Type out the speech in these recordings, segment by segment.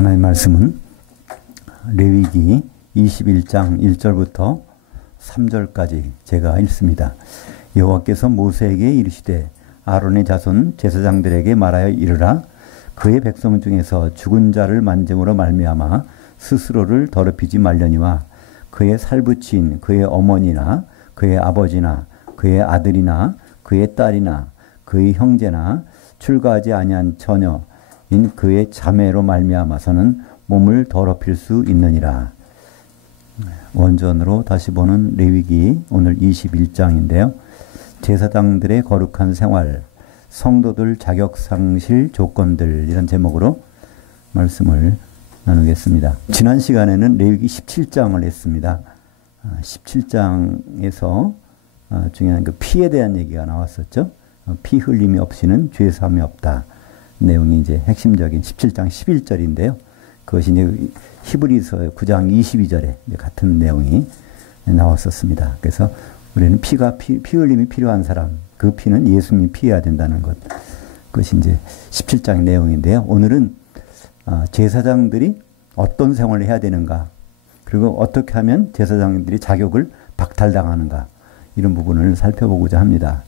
하나님 말씀은 레위기 21장 1절부터 3절까지 제가 읽습니다. 여호와께서 모세에게 이르시되 아론의 자손 제사장들에게 말하여 이르라. 그의 백성 중에서 죽은 자를 만짐으로 말미암아 스스로를 더럽히지 말려니와 그의 살부친 그의 어머니나 그의 아버지나 그의 아들이나 그의 딸이나 그의 형제나 출가하지 아니한 처녀인 그의 자매로 말미암아서는 몸을 더럽힐 수 있느니라. 원전으로 다시 보는 레위기 오늘 21장인데요. 제사장들의 거룩한 생활, 성도들 자격상실 조건들, 이런 제목으로 말씀을 나누겠습니다. 지난 시간에는 레위기 17장을 했습니다. 17장에서 중요한 그 피에 대한 얘기가 나왔었죠. 피 흘림이 없이는 죄 사함이 없다. 내용이 이제 핵심적인 17장 11절인데요. 그것이 이제 히브리서 9장 22절에 같은 내용이 나왔었습니다. 그래서 우리는 피 흘림이 필요한 사람, 그 피는 예수님이 피해야 된다는 것. 그것이 이제 17장 내용인데요. 오늘은 제사장들이 어떤 생활을 해야 되는가, 그리고 어떻게 하면 제사장들이 자격을 박탈당하는가, 이런 부분을 살펴보고자 합니다.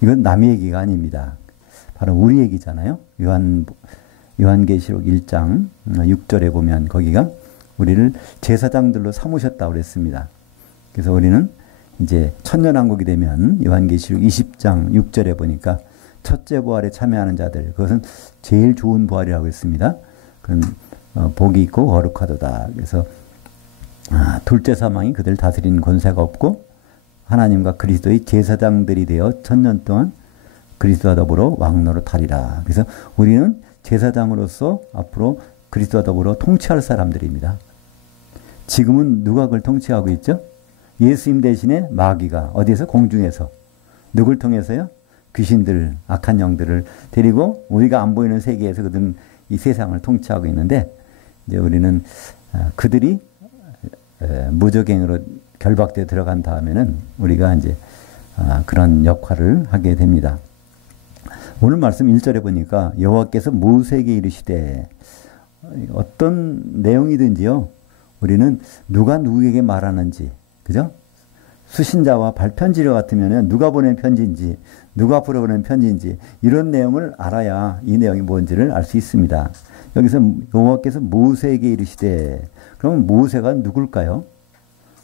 이건 남의 얘기가 아닙니다. 바로 우리 얘기잖아요. 요한계시록 1장 6절에 보면 거기가 우리를 제사장들로 삼으셨다고 그랬습니다. 그래서 우리는 이제 천년왕국이 되면 요한계시록 20장 6절에 보니까 첫째 부활에 참여하는 자들, 그것은 제일 좋은 부활이라고 했습니다. 그건 복이 있고 거룩하도다. 그래서 둘째 사망이 그들 다스리는 권세가 없고 하나님과 그리스도의 제사장들이 되어 천년 동안 그리스도와 더불어 왕노릇하리라. 그래서 우리는 제사장으로서 앞으로 그리스도와 더불어 통치할 사람들입니다. 지금은 누가 그걸 통치하고 있죠? 예수님 대신에 마귀가 어디에서? 공중에서. 누굴 통해서요? 귀신들, 악한 영들을 데리고 우리가 안 보이는 세계에서 그들은 이 세상을 통치하고 있는데, 이제 우리는 그들이 무적행으로 결박되어 들어간 다음에는 우리가 이제 그런 역할을 하게 됩니다. 오늘 말씀 1절에 보니까 여호와께서 모세에게 이르시되, 어떤 내용이든지요, 우리는 누가 누구에게 말하는지, 그죠? 수신자와 발편지료 같으면 누가 보낸 편지인지, 누가 앞으로 보낸 편지인지, 이런 내용을 알아야 이 내용이 뭔지를 알 수 있습니다. 여기서 여호와께서 모세에게 이르시되, 그러면 모세가 누굴까요?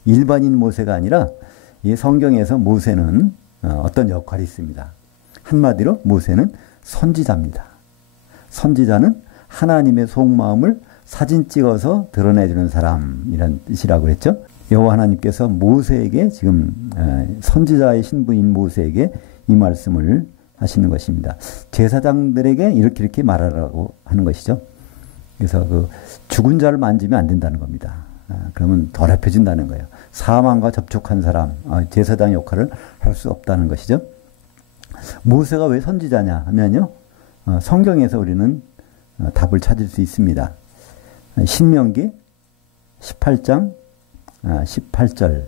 일반인 모세가 아니라 이 성경에서 모세는 어떤 역할이 있습니다. 한마디로 모세는 선지자입니다. 선지자는 하나님의 속마음을 사진 찍어서 드러내주는 사람이란 뜻이라고 했죠. 여호와 하나님께서 모세에게 지금 선지자의 신분인 모세에게 이 말씀을 하시는 것입니다. 제사장들에게 이렇게 말하라고 하는 것이죠. 그래서 그 죽은 자를 만지면 안 된다는 겁니다. 그러면 더럽혀진다는 거예요. 사망과 접촉한 사람, 제사장 역할을 할 수 없다는 것이죠. 모세가 왜 선지자냐 하면요, 성경에서 우리는 답을 찾을 수 있습니다. 신명기 18장 18절.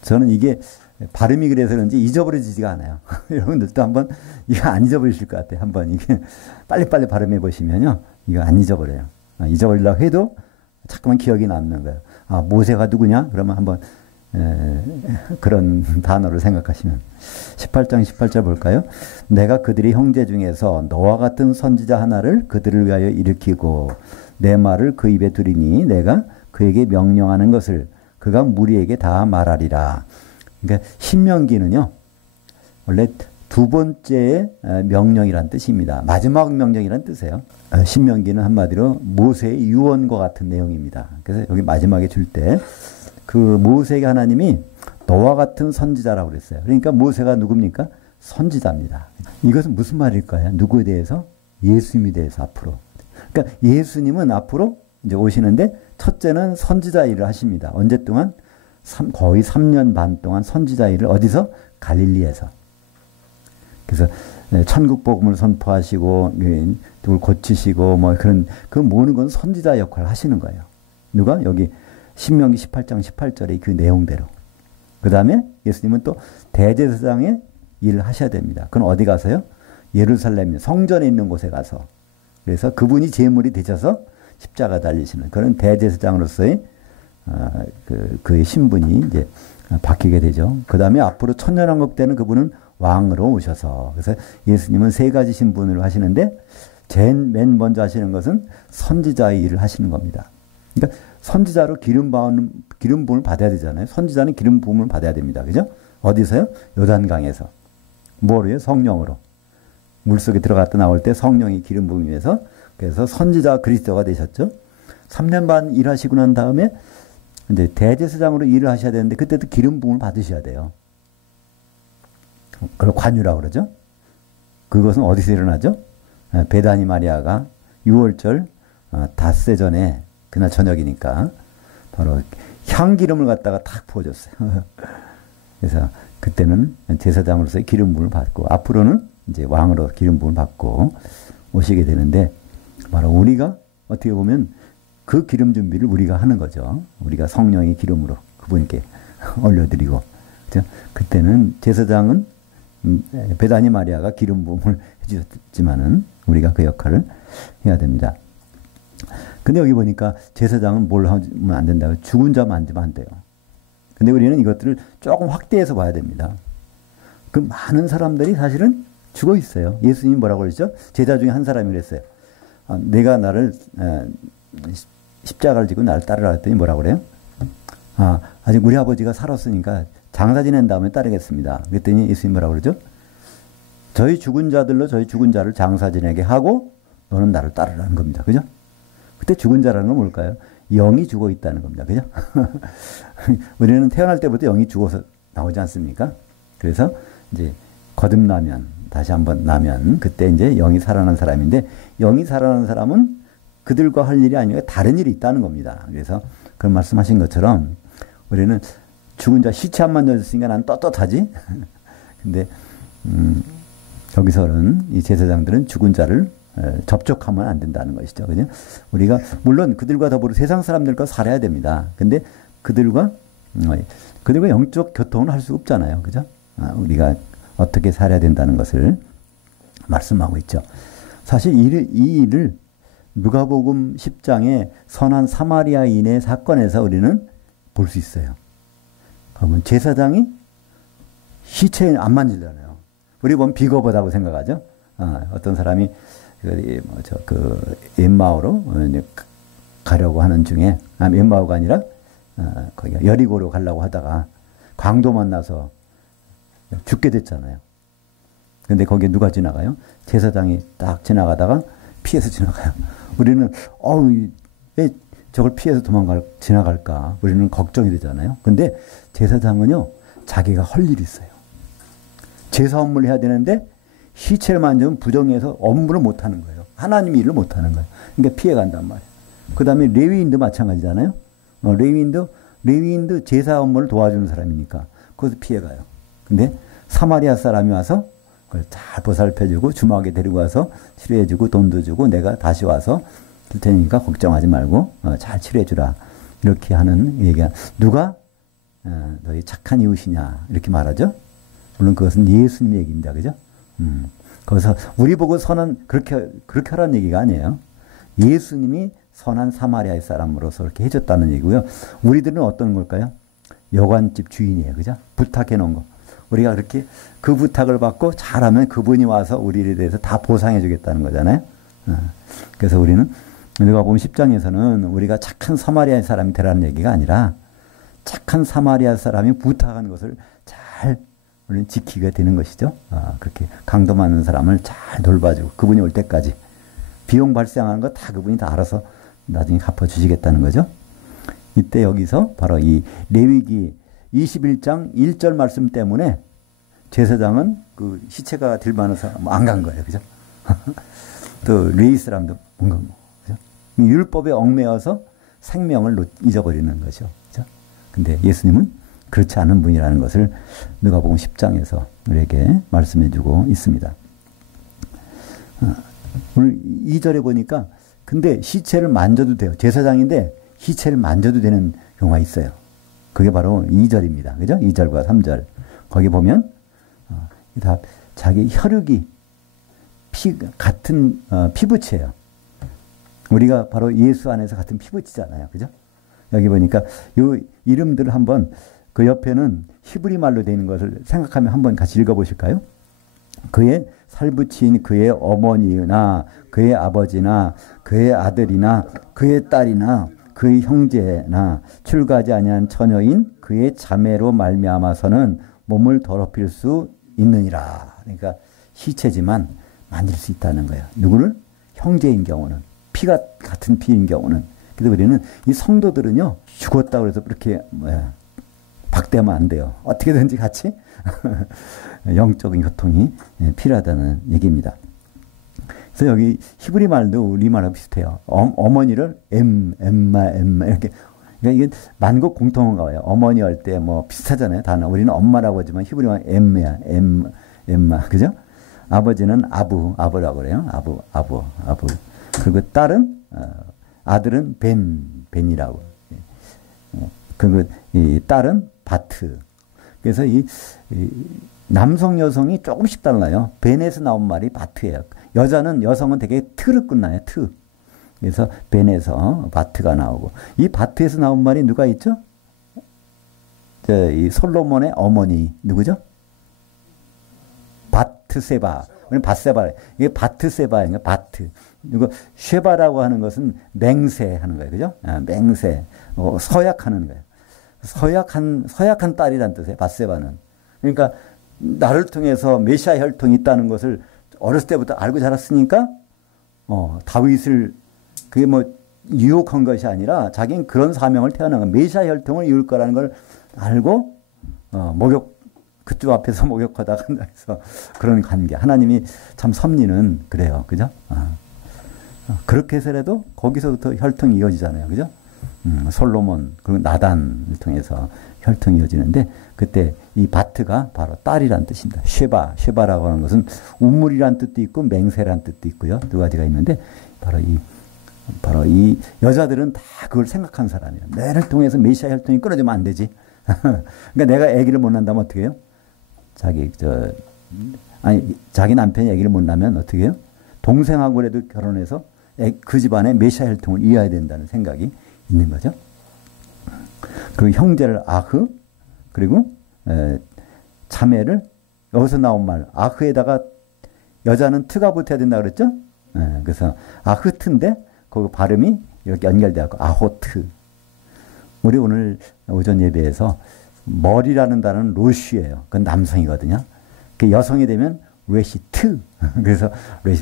저는 이게 발음이 그래서 그런지 잊어버려지지가 않아요. 여러분들도 한번 이거 안 잊어버리실 것 같아요. 한번 이게 빨리빨리 발음해 보시면요, 이거 안 잊어버려요. 잊어버리려고 해도 자꾸만 기억이 남는 거예요. 모세가 누구냐? 그러면 한번 그런 단어를 생각하시면 18장 18절 볼까요? 내가 그들의 형제 중에서 너와 같은 선지자 하나를 그들을 위하여 일으키고 내 말을 그 입에 두리니 내가 그에게 명령하는 것을 그가 무리에게 다 말하리라. 그러니까 신명기는요, 원래 두 번째 명령이란 뜻입니다. 마지막 명령이란 뜻이에요. 신명기는 한마디로 모세의 유언과 같은 내용입니다. 그래서 여기 마지막에 줄 때 그 모세에게 하나님이 너와 같은 선지자라고 그랬어요. 그러니까 모세가 누굽니까? 선지자입니다. 이것은 무슨 말일까요? 누구에 대해서? 예수님에 대해서 앞으로. 그러니까 예수님은 앞으로 이제 오시는데 첫째는 선지자 일을 하십니다. 언제 동안? 거의 3년 반 동안 선지자 일을 어디서? 갈릴리에서. 그래서 천국 복음을 선포하시고 누굴 고치시고 뭐 그런 그 모든 건 선지자 역할을 하시는 거예요. 누가? 여기 신명기 18장 18절의 그 내용대로. 그 다음에 예수님은 또 대제사장의 일을 하셔야 됩니다. 그건 어디 가서요? 예루살렘 성전에 있는 곳에 가서. 그래서 그분이 제물이 되셔서 십자가 달리시는 그런 대제사장으로서의 그의 신분이 이제 바뀌게 되죠. 그 다음에 앞으로 천년왕국 때는 그분은 왕으로 오셔서, 그래서 예수님은 세 가지 신분을 하시는데 제일 맨 먼저 하시는 것은 선지자의 일을 하시는 겁니다. 그러니까 선지자로 기름 부음을 받아야 되잖아요. 선지자는 기름 부음을 받아야 됩니다. 그죠? 어디서요? 요단강에서. 뭐로요? 성령으로. 물속에 들어갔다 나올 때 성령이 기름 부음에서, 그래서 선지자 그리스도가 되셨죠. 3년 반 일하시고 난 다음에 이제 대제사장으로 일을 하셔야 되는데 그때도 기름 부음을 받으셔야 돼요. 그걸 관유라고 그러죠. 그것은 어디서 일어나죠? 베다니 마리아가 6월절 닷새 전에, 그날 저녁이니까 바로 향기름을 갖다가 탁 부어줬어요. 그래서 그때는 제사장으로서의 기름 부음을 받고 앞으로는 이제 왕으로 기름 부음을 받고 오시게 되는데, 바로 우리가 어떻게 보면 그 기름 준비를 우리가 하는 거죠. 우리가 성령의 기름으로 그분께 올려드리고, 그죠? 그때는 제사장은 베다니 마리아가 기름 부음을 해주셨지만은 우리가 그 역할을 해야 됩니다. 근데 여기 보니까 제사장은 뭘 하면 안 된다고? 죽은 자 만지면 안 돼요. 근데 우리는 이것들을 조금 확대해서 봐야 됩니다. 그 많은 사람들이 사실은 죽어 있어요. 예수님이 뭐라고 그러죠? 제자 중에 한 사람이 그랬어요. 내가 나를 십자가를 지고 나를 따르라 했더니 뭐라고 그래요? 아직 우리 아버지가 살았으니까 장사 지낸 다음에 따르겠습니다. 그랬더니 예수님 뭐라고 그러죠? 저희 죽은 자들로 저희 죽은 자를 장사 지내게 하고 너는 나를 따르라는 겁니다. 그죠? 그때 죽은 자라는 건 뭘까요? 영이 죽어 있다는 겁니다. 그죠? 우리는 태어날 때부터 영이 죽어서 나오지 않습니까? 그래서 이제 거듭나면, 다시 한번 나면 그때 이제 영이 살아난 사람인데, 영이 살아난 사람은 그들과 할 일이 아니라 다른 일이 있다는 겁니다. 그래서 그런 말씀하신 것처럼 우리는 죽은 자 시체 안 만져졌으니까 난 떳떳하지. 근데 여기서는 이 제사장들은 죽은 자를 접촉하면 안 된다는 것이죠. 그죠? 우리가 물론 그들과 더불어 세상 사람들과 살아야 됩니다. 근데 그들과 영적 교통을 할 수 없잖아요. 그죠? 우리가 어떻게 살아야 된다는 것을 말씀하고 있죠. 사실 이 일을 누가복음 10장의 선한 사마리아인의 사건에서 우리는 볼 수 있어요. 그러면 제사장이 시체에 안 만지잖아요. 우리 보면 비겁하다고 생각하죠. 어떤 사람이 엠마오로 가려고 하는 중에, 엠마오가 아니라 거기 여리고로 가려고 하다가 광도 만나서 죽게 됐잖아요. 근데 거기에 누가 지나가요? 제사장이 딱 지나가다가 피해서 지나가요. 우리는 왜 저걸 피해서 지나갈까? 우리는 걱정이 되잖아요. 근데 제사장은요, 자기가 할 일이 있어요. 제사 업무를 해야 되는데 시체를 만지면 부정해서 업무를 못하는 거예요. 하나님 일을 못하는 거예요. 그러니까 피해간단 말이에요. 그 다음에 레위인도 마찬가지잖아요. 레위인도 제사 업무를 도와주는 사람이니까 그것도 피해가요. 근데 사마리아 사람이 와서 그걸 잘 보살펴주고 주막에 데리고 와서 치료해주고 돈도 주고 내가 다시 와서 줄 테니까 걱정하지 말고 잘 치료해주라. 이렇게 하는 얘기가, 누가 너희 착한 이웃이냐 이렇게 말하죠. 물론 그것은 예수님의 얘기입니다. 그죠? 거기서 우리 보고 그렇게 하라는 얘기가 아니에요. 예수님이 선한 사마리아의 사람으로서 그렇게 해줬다는 얘기고요. 우리들은 어떤 걸까요? 여관집 주인이에요. 그죠? 부탁해 놓은 거. 우리가 그렇게 그 부탁을 받고 잘하면 그분이 와서 우리에 대해서 다 보상해 주겠다는 거잖아요. 그래서 우리는 누가복음 10장에서는 우리가 착한 사마리아 사람이 되라는 얘기가 아니라 착한 사마리아 사람이 부탁한 것을 잘 우리는 지키게 되는 것이죠. 그렇게 강도 많은 사람을 잘 돌봐주고 그분이 올 때까지 비용 발생하는 거 다 그분이 다 알아서 나중에 갚아주시겠다는 거죠. 이때 여기서 바로 이 레위기 21장 1절 말씀 때문에 제사장은 그 시체가 들 많아서 안 간 거예요. 그죠? 또 레위 사람도 못 간 거죠. 율법에 얽매여서 생명을 잊어버리는 거죠. 그죠? 근데 예수님은 그렇지 않은 분이라는 것을 누가복음 10장에서 우리에게 말씀해 주고 있습니다. 오늘 2절에 보니까 근데 시체를 만져도 돼요. 제사장인데 시체를 만져도 되는 경우가 있어요. 그게 바로 2절입니다. 그죠? 2절과 3절. 거기 보면 다 자기 혈육이 같은 피부체예요. 우리가 바로 예수 안에서 같은 피부치잖아요. 그죠? 여기 보니까 요 이름들을 한번 그 옆에는 히브리 말로 되어 있는 것을 생각하면 한번 같이 읽어보실까요? 그의 살부치인 그의 어머니나 그의 아버지나 그의 아들이나 그의 딸이나 그의 형제나 출가하지 아니한 처녀인 그의 자매로 말미암아서는 몸을 더럽힐 수 있느니라. 그러니까 시체지만 만질 수 있다는 거예요. 누구를? 형제인 경우는, 피가 같은 피인 경우는. 그래서 우리는 이 성도들은요, 죽었다고 해서 그렇게 박대하면 안 돼요. 어떻게든지 같이 영적인 교통이 필요하다는 얘기입니다. 그래서 여기 히브리 말도 우리 말하고 비슷해요. 어머니를 엠마 이렇게. 그러니까 이게 만국 공통어가 와요. 어머니 할 때 뭐 비슷하잖아요. 단어. 우리는 엄마라고 하지만 히브리 말 엠마야. 엠마. 그죠? 아버지는 아부라고 그래요. 아부. 그리고 딸은 아들은 벤이라고. 그리고 이 딸은 바트. 그래서 이 남성 여성이 조금씩 달라요. 벤에서 나온 말이 바트예요. 여성은 되게 트로 끝나요. 트. 그래서 벤에서 바트가 나오고, 이 바트에서 나온 말이 누가 있죠? 이 솔로몬의 어머니 누구죠? 바트세바. 바세바. 이게 바트세바인가? 바트. 이거 쉐바라고 하는 것은 맹세하는 거예요. 그죠? 맹세. 서약하는 거예요. 서약한 딸이란 뜻이에요. 바세바는. 그러니까 나를 통해서 메시아 혈통이 있다는 것을 어렸을 때부터 알고 자랐으니까 다윗을 그게 뭐 유혹한 것이 아니라 자기는 그런 사명을 태어난 거예요. 메시아 혈통을 이룰 거라는 걸 알고 그쪽 앞에서 목욕하다가 해서 그런 관계. 하나님이 참 섭리는 그래요. 그죠? 그렇게 해서라도 거기서부터 혈통이 이어지잖아요. 그죠? 솔로몬, 그리고 나단을 통해서 혈통이 이어지는데, 그때 이 바트가 바로 딸이란 뜻입니다. 쉐바라고 하는 것은 우물이란 뜻도 있고 맹세란 뜻도 있고요. 두 가지가 있는데, 바로 이 여자들은 다 그걸 생각한 사람이에요. 내를 통해서 메시아 혈통이 끊어지면 안 되지. 그러니까 내가 아기를 못 낳는다면 어떻게 해요? 자기 남편이 아기를 못 낳으면 어떻게 해요? 동생하고라도 결혼해서 그 집안에 메시아 혈통을 이어야 된다는 생각이 있는 거죠. 그리고 형제를 아흐, 그리고 자매를, 여기서 나온 말 아흐에다가 여자는 트가 붙어야 된다 그랬죠? 그래서 아흐트인데 그 발음이 이렇게 연결되어 있고 아호트. 우리 오늘 오전 예배에서 머리라는 단어는 로쉬예요. 그건 남성이거든요. 그 여성이 되면 레시트. 그래서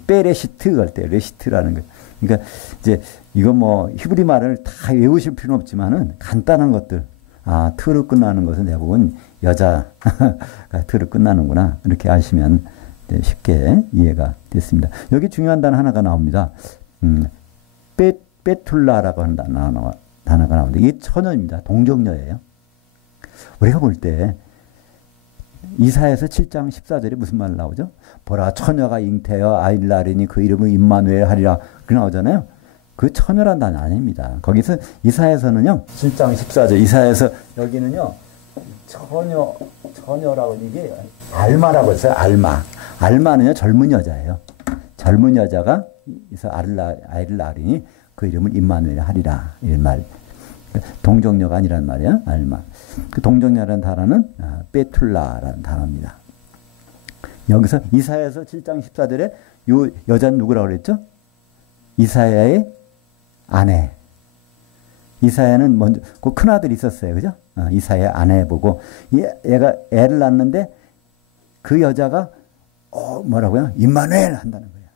베레시트 할 때 레시트라는 거. 그러니까 이제 이거 뭐 히브리 말을 다 외우실 필요는 없지만은 간단한 것들. 트로 끝나는 것은 대부분 여자가 트로 끝나는구나. 이렇게 아시면 쉽게 이해가 됐습니다. 여기 중요한 단어 하나가 나옵니다. 베툴라라고 하는 단어가 나오는데 이게 처녀입니다. 동정녀예요. 우리가 볼 때 이사야서 7장 14절에 무슨 말 나오죠? 보라 처녀가 잉태하여 아이를 낳으리니 그 이름은 임마누엘 하리라. 그렇게 나오잖아요. 그 처녀란 단어 아닙니다. 거기서 이사야서는요. 7장 14절 이사야서 여기는요. 처녀라고 이게 알마라고 했어요. 알마는요. 젊은 여자예요. 젊은 여자가 아이를 낳으리니 그 이름을 임마누엘 하리라. 이 말. 동정녀가 아니란 말이야. 알마. 그 동정녀라는 단어는 베툴라라는 단어입니다. 여기서 이사야서 7장 14절에 요 여자는 누구라고 그랬죠? 이사야의 아내. 이사야는 먼저 그 큰아들이 있었어요. 그죠? 이사야의 아내 보고 얘가 애를 낳는데 그 여자가 뭐라고요? 임마누엘 한다는 거예요.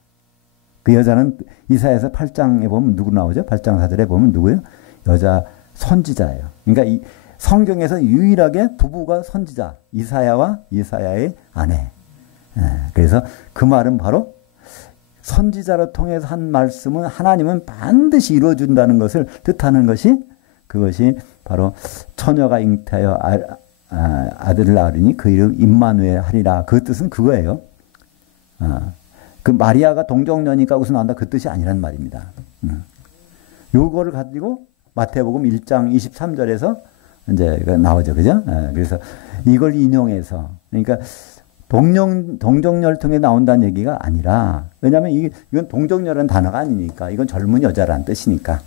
그 여자는 이사야서 8장에 보면 누구 나오죠? 8장 4절에 보면 누구예요? 여자 선지자예요. 그러니까 이 성경에서 유일하게 부부가 선지자. 이사야와 이사야의 아내. 그래서 그 말은 바로 선지자를 통해서 한 말씀은 하나님은 반드시 이루어준다는 것을 뜻하는 것이 그것이 바로 처녀가 잉태하여 아들을 낳으리니 그 이름 임마누엘 하리라. 그 뜻은 그거예요. 그 마리아가 동정녀니까 우선 나온다 그 뜻이 아니란 말입니다. 요거를 가지고 마태복음 1장 23절에서 이제 나오죠. 그죠? 그래서 이걸 인용해서 그러니까 동정열통에 나온다는 얘기가 아니라, 왜냐하면 이건 동정열은 단어가 아니니까, 이건 젊은 여자라는 뜻이니까,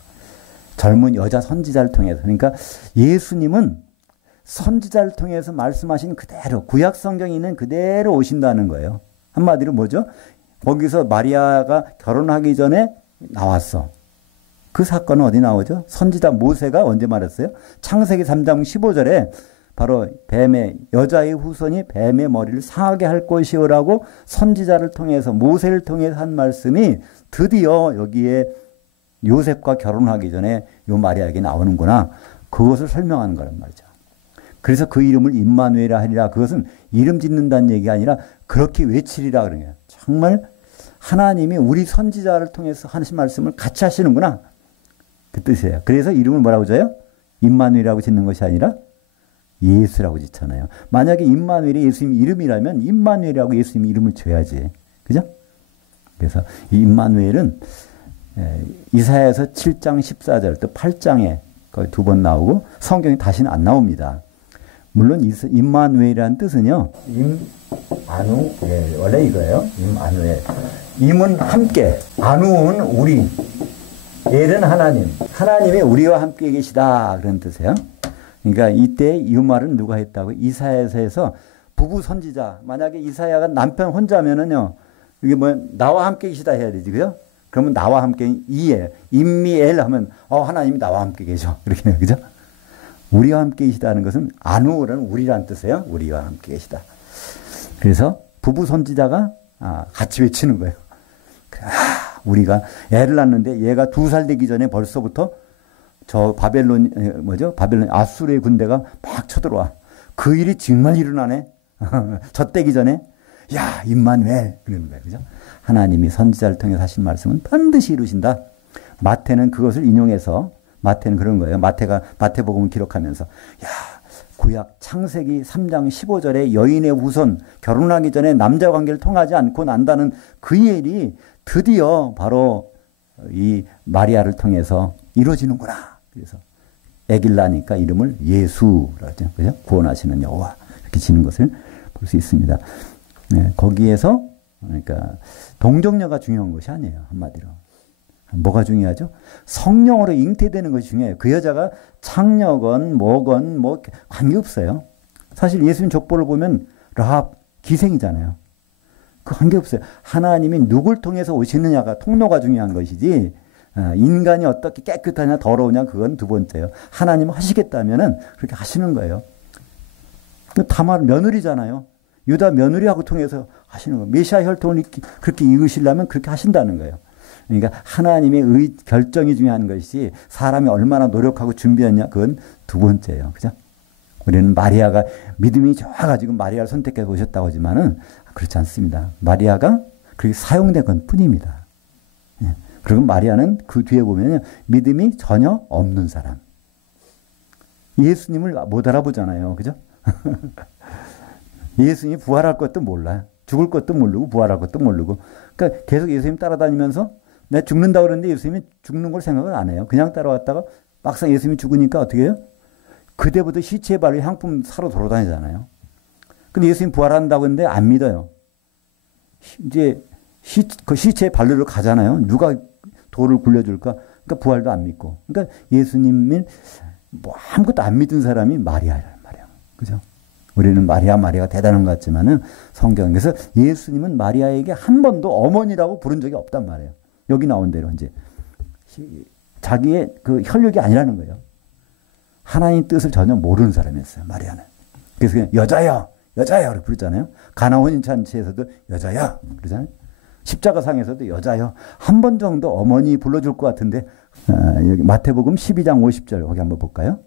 젊은 여자 선지자를 통해서. 그러니까 예수님은 선지자를 통해서 말씀하신 그대로, 구약 성경에 있는 그대로 오신다는 거예요. 한마디로 뭐죠? 거기서 마리아가 결혼하기 전에 나왔어. 그 사건은 어디 나오죠? 선지자 모세가 언제 말했어요? 창세기 3장 15절에 바로 여자의 후손이 뱀의 머리를 상하게 할 것이오라고 선지자를 통해서, 모세를 통해서 한 말씀이 드디어 여기에 요셉과 결혼하기 전에 요 마리아에게 나오는구나. 그것을 설명하는 거란 말이죠. 그래서 그 이름을 임마누엘이라 하리라. 그것은 이름 짓는다는 얘기가 아니라 그렇게 외치리라 그런 거예요. 정말 하나님이 우리 선지자를 통해서 하신 말씀을 같이 하시는구나. 그 뜻이에요. 그래서 이름을 뭐라고 줘요? 임마누엘이라고 짓는 것이 아니라 예수라고 짓잖아요. 만약에 임마누엘이 예수님 이름이라면 임마누엘이라고 예수님 이름을 줘야지. 그죠? 그래서 이 임마누엘은 이사야에서 7장 14절 또 8장에 거의 2번 나오고 성경에 다시는 안 나옵니다. 물론 임마누엘이라는 뜻은요. 임아누엘 원래 이거예요. 임아누엘. 임은 함께, 아누는 우리, 엘은 하나님. 하나님이 우리와 함께 계시다 그런 뜻이에요. 그러니까 이때 이 말은 누가 했다고? 이사야에서 부부 선지자. 만약에 이사야가 남편 혼자면은요. 이게 뭐 나와 함께 계시다 해야 되지, 그죠? 그러면 나와 함께 이에 임미엘 하면 하나님이 나와 함께 계셔 이렇게 해요, 그죠? 우리와 함께 계시다는 것은 아누라는 우리라는 뜻이에요. 우리와 함께 계시다. 그래서 부부 선지자가 같이 외치는 거예요. 우리가 애를 낳는데 얘가 2살 되기 전에 벌써부터 저 바벨론 아수르의 군대가 막 쳐들어와. 그 일이 정말 일어나네. 젖대기 전에 야 임마누엘 그러는 거예요, 그죠? 하나님이 선지자를 통해 하신 말씀은 반드시 이루신다. 마태는 그것을 인용해서 마태는 그런 거예요. 마태복음을 기록하면서 구약 창세기 3장 15절에 여인의 후손 결혼하기 전에 남자 관계를 통하지 않고 난다는 그 일이 드디어 바로 이 마리아를 통해서 이루어지는구나. 그래서 아기를 낳으니까 이름을 예수라고 하죠. 그죠? 구원하시는 여호와 이렇게 지는 것을 볼 수 있습니다. 네, 거기에서 그러니까 동정녀가 중요한 것이 아니에요. 한마디로. 뭐가 중요하죠? 성령으로 잉태되는 것이 중요해요. 그 여자가 창녀건 뭐건 뭐 관계없어요. 사실 예수님 족보를 보면 라합 기생이잖아요. 그 관계없어요. 하나님이 누굴 통해서 오시느냐가 통로가 중요한 것이지 인간이 어떻게 깨끗하냐 더러우냐 그건 두 번째예요. 하나님 하시겠다면은 그렇게 하시는 거예요. 다말 며느리잖아요. 유다 며느리하고 통해서 하시는 거예요. 메시아 혈통을 그렇게 이으시려면 그렇게 하신다는 거예요. 그러니까 하나님의 결정이 중요한 것이 사람이 얼마나 노력하고 준비했냐 그건 두 번째예요. 그죠? 우리는 마리아가 믿음이 좋아가지고 마리아를 선택해서 오셨다고 하지만은 그렇지 않습니다. 마리아가 그렇게 사용된 건 뿐입니다. 예. 그리고 마리아는 그 뒤에 보면 믿음이 전혀 없는 사람. 예수님을 못 알아보잖아요. 그죠? 예수님이 부활할 것도 몰라요. 죽을 것도 모르고 부활할 것도 모르고. 그러니까 계속 예수님 따라다니면서 내가 죽는다고 그러는데 예수님이 죽는 걸 생각을 안 해요. 그냥 따라왔다가 막상 예수님이 죽으니까 어떻게 해요? 그때부터 시체에 발로 향품 사러 돌아다니잖아요. 근데 예수님 부활한다고 했는데 안 믿어요. 이제 그 시체에 발로 가잖아요. 누가 돌을 굴려줄까? 그러니까 부활도 안 믿고. 그러니까 예수님이 뭐 아무것도 안 믿은 사람이 마리아란 말이에요. 그죠? 우리는 마리아가 대단한 것 같지만은 성경에서 예수님은 마리아에게 한 번도 어머니라고 부른 적이 없단 말이에요. 여기 나온 대로 이제 자기의 그 혈육이 아니라는 거예요. 하나님 뜻을 전혀 모르는 사람이었어요. 마리아는. 그래서 그냥 여자야 이렇게 부르잖아요. 가나 혼인잔치에서도 여자야 그러잖아요. 십자가상에서도 여자야. 한 번 정도 어머니 불러줄 것 같은데 여기 마태복음 12장 50절 거기 한번 볼까요?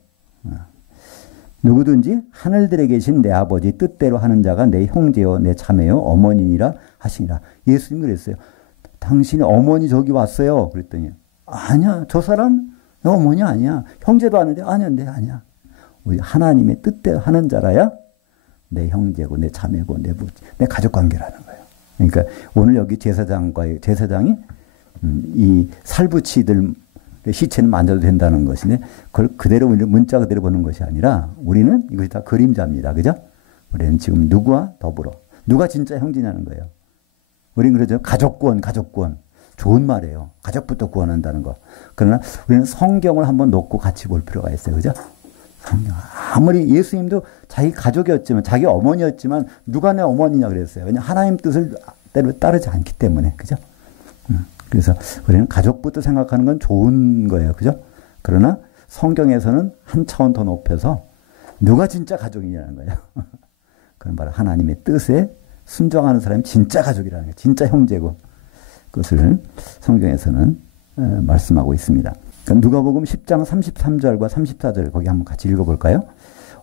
누구든지 하늘들에 계신 내 아버지 뜻대로 하는 자가 내 형제요 내 자매요 어머니니라 하시니라. 예수님 그랬어요. 당신이 어머니 저기 왔어요. 그랬더니 아니야. 저 사람 어머니 아니야. 형제도 아는데 아니야. 우리 하나님의 뜻대로 하는 자라야 내 형제고 내 자매고 내 가족 관계라는 거예요. 그러니까 오늘 여기 제사장이 이 살부치들 시체는 만져도 된다는 것인데 그걸 그대로 문자 그대로 보는 것이 아니라 우리는 이것이 다 그림자입니다. 그죠? 우리는 지금 누구와 더불어 누가 진짜 형제냐는 거예요. 우린 그러죠. 가족구원, 가족구원. 좋은 말이에요. 가족부터 구원한다는 거. 그러나 우리는 성경을 한번 놓고 같이 볼 필요가 있어요. 그죠? 성경. 아무리 예수님도 자기 가족이었지만, 자기 어머니였지만, 누가 내 어머니냐 그랬어요. 왜냐하면 하나님 뜻을 따르지 않기 때문에. 그죠? 그래서 우리는 가족부터 생각하는 건 좋은 거예요. 그죠? 그러나 성경에서는 한 차원 더 높여서 누가 진짜 가족이냐는 거예요. 그건 바로 하나님의 뜻에 순종하는 사람이 진짜 가족이라는 거예요. 진짜 형제고. 그것을 성경에서는 말씀하고 있습니다. 그러니까 누가복음 10장 33절과 34절 거기 한번 같이 읽어볼까요?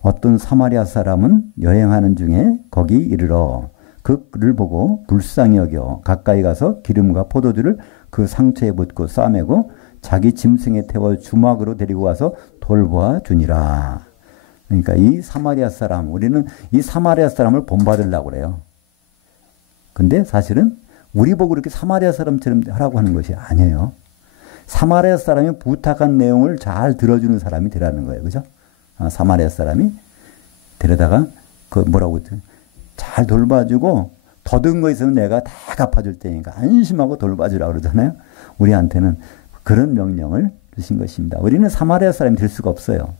어떤 사마리아 사람은 여행하는 중에 거기 이르러 그를 보고 불쌍히 여겨 가까이 가서 기름과 포도주를 그 상처에 붓고 싸매고 자기 짐승에 태워 주막으로 데리고 와서 돌보아 주니라. 그러니까 이 사마리아 사람, 우리는 이 사마리아 사람을 본받으려고 그래요. 근데 사실은 우리 보고 이렇게 사마리아 사람처럼 하라고 하는 것이 아니에요. 사마리아 사람이 부탁한 내용을 잘 들어주는 사람이 되라는 거예요. 그죠? 사마리아 사람이 데려다가 그 뭐라고 잘 돌봐주고 더든 거 있으면 내가 다 갚아줄 테니까 안심하고 돌봐주라고 그러잖아요. 우리한테는 그런 명령을 주신 것입니다. 우리는 사마리아 사람이 될 수가 없어요.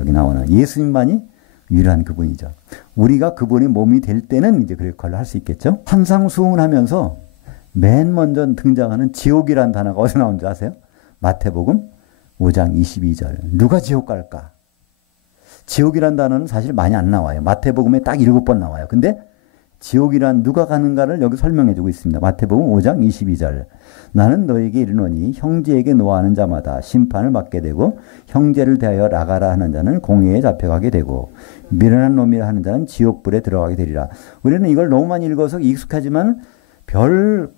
여기 나오는 예수님만이 유일한 그분이죠. 우리가 그분의 몸이 될 때는 이제 그 역할을 할 수 있겠죠. 산상수훈하면서 맨 먼저 등장하는 지옥이라는 단어가 어디서 나온 줄 아세요? 마태복음 5장 22절. 누가 지옥 갈까? 지옥이라는 단어는 사실 많이 안 나와요. 마태복음에 딱 7번 나와요. 근데 지옥이란 누가 가는가를 여기 설명해 주고 있습니다. 마태복음 5장 22절. 나는 너에게 이르노니 형제에게 노하는 자마다 심판을 받게 되고 형제를 대하여 나가라 하는 자는 공회에 잡혀가게 되고 미련한 놈이라 하는 자는 지옥불에 들어가게 되리라. 우리는 이걸 너무 많이 읽어서 익숙하지만 별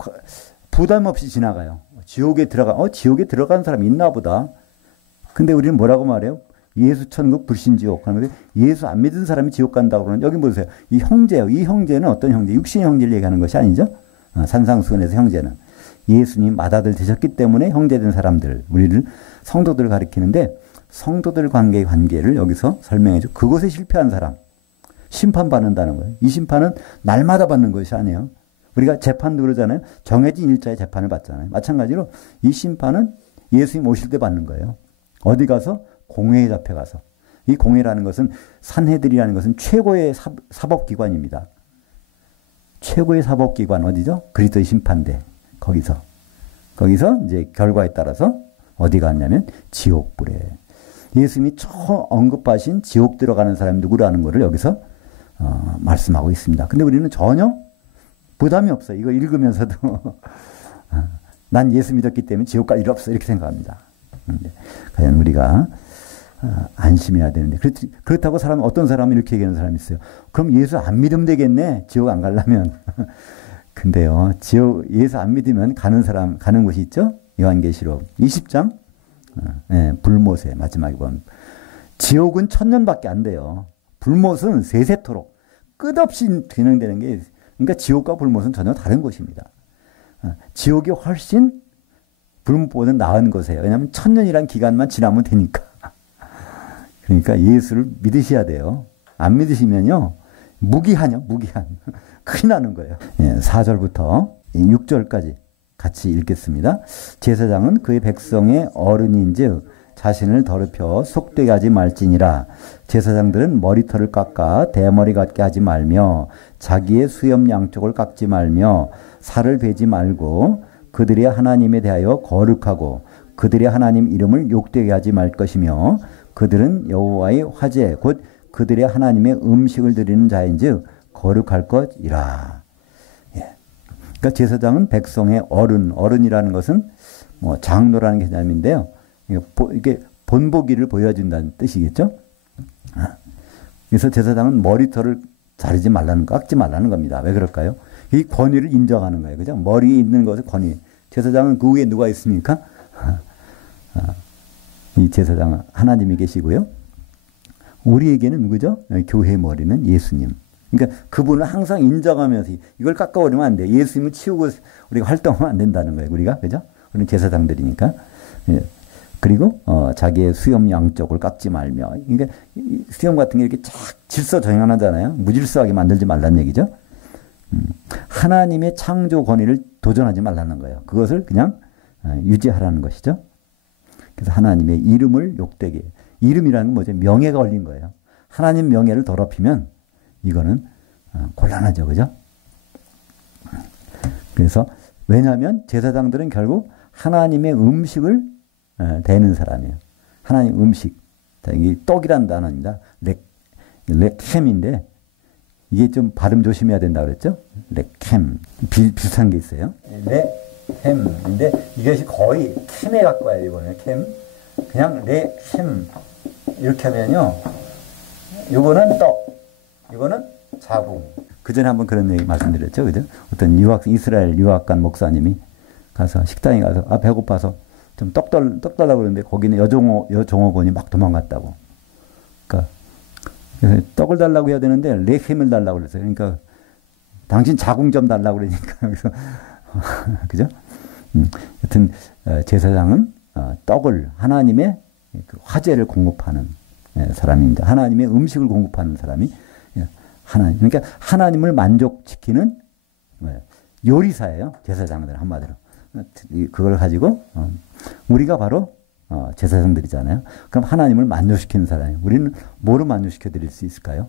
부담 없이 지나가요. 지옥에 들어간 사람이 있나 보다. 근데 우리는 뭐라고 말해요? 예수 천국 불신 지옥. 그러면 예수 안 믿은 사람이 지옥 간다고 그러는 여기 보세요. 이 형제예요. 이 형제는 어떤 형제? 육신의 형제를 얘기하는 것이 아니죠. 산상수훈에서 형제는 예수님 맏아들 되셨기 때문에 형제된 사람들, 우리를 성도들을 가리키는데 성도들 관계를 여기서 설명해 줘. 그것에 실패한 사람 심판받는다는 거예요. 이 심판은 날마다 받는 것이 아니에요. 우리가 재판도 그러잖아요. 정해진 일자에 재판을 받잖아요. 마찬가지로 이 심판은 예수님 오실 때 받는 거예요. 어디 가서? 공회에 잡혀가서. 이 공회라는 것은 산헤드린이라는 것은 최고의 사법기관입니다. 최고의 사법기관 어디죠? 그리스도의 심판대. 거기서 이제 결과에 따라서 어디 갔냐면 지옥불에. 예수님이 처음 언급하신 지옥 들어가는 사람이 누구라는 것을 여기서 말씀하고 있습니다. 근데 우리는 전혀 부담이 없어요. 이거 읽으면서도 난 예수 믿었기 때문에 지옥 갈 일 없어 이렇게 생각합니다. 과연 우리가 안심해야 되는데 그렇다고 어떤 사람은 이렇게 얘기하는 사람이 있어요. 그럼 예수 안 믿으면 되겠네. 지옥 안 가려면. 근데요. 예수 안 믿으면 가는 곳이 있죠. 요한계시록 20장 불못에 마지막에 보면 지옥은 1000년밖에 안 돼요. 불못은 세세토록 끝없이 진행되는 게 그러니까 지옥과 불못은 전혀 다른 것입니다. 지옥이 훨씬 불못보다는 나은 것이에요. 왜냐하면 1000년이란 기간만 지나면 되니까. 그러니까 예수를 믿으셔야 돼요. 안 믿으시면요. 무기한. 큰일 나는 거예요. 4절부터 6절까지 같이 읽겠습니다. 제사장은 그의 백성의 어른인즉 자신을 더럽혀 속되게 하지 말지니라. 제사장들은 머리털을 깎아 대머리 같게 하지 말며 자기의 수염 양쪽을 깎지 말며 살을 베지 말고 그들의 하나님에 대하여 거룩하고 그들의 하나님 이름을 욕되게 하지 말 것이며 그들은 여호와의 화제 곧 그들의 하나님의 음식을 드리는 자인즉 거룩할 것이라. 그러니까 제사장은 백성의 어른이라는 것은 뭐 장로라는 개념인데요. 이게 본보기를 보여준다는 뜻이겠죠. 그래서 제사장은 머리털을 자르지 말라는 깎지 말라는 겁니다. 왜 그럴까요? 이 권위를 인정하는 거예요. 그죠? 머리에 있는 것을 권위. 제사장은 그 위에 누가 있습니까? 이 제사장은 하나님이 계시고요. 우리에게는 누구죠? 교회의 머리는 예수님. 그러니까 그분을 항상 인정하면서 이걸 깎아버리면 안 돼요. 예수님을 치우고 우리가 활동하면 안 된다는 거예요. 우리가. 그죠? 우리는 제사장들이니까. 그리고 자기의 수염 양쪽을 깎지 말며. 그러니까 수염 같은 게 이렇게 쫙 질서 정연하잖아요. 무질서하게 만들지 말란 얘기죠. 하나님의 창조 권위를 도전하지 말라는 거예요. 그것을 그냥 유지하라는 것이죠. 그래서 하나님의 이름을 욕되게, 이름이라는 건 뭐죠? 명예가 걸린 거예요. 하나님 명예를 더럽히면 이거는 곤란하죠. 그죠? 그래서 왜냐하면 제사장들은 결국 하나님의 음식을 대는 사람이에요. 하나님 음식. 이게 떡이란 단어입니다. 렉캠인데 이게 좀 발음 조심해야 된다고 그랬죠? 렉캠. 비슷한 게 있어요. 렉캠인데 이것이 거의 캠에 가까워요. 이거는 캠. 그냥 렉캠 이렇게 하면요. 이거는 떡. 이거는 자궁. 그 전에 한번 그런 얘기 말씀드렸죠. 그죠? 어떤 이스라엘 유학 간 목사님이 가서 식당에 가서 배고파서 좀 떡 달라고 그러는데 거기는 여종업원이 막 도망갔다고. 그러니까 떡을 달라고 해야 되는데 레헴을 달라고 그랬어요. 그러니까 당신 자궁 좀 달라고 그러니까 그래서 그죠? 하여튼 제사장은 떡을 하나님의 그 화제를 공급하는 사람입니다. 하나님의 음식을 공급하는 사람이 하나님. 그러니까 하나님을 만족시키는 요리사예요. 제사장들은 한마디로. 그걸 가지고 우리가 바로 제사장들이잖아요. 그럼 하나님을 만족시키는 사람이에요. 우리는 뭐로 만족시켜 드릴 수 있을까요?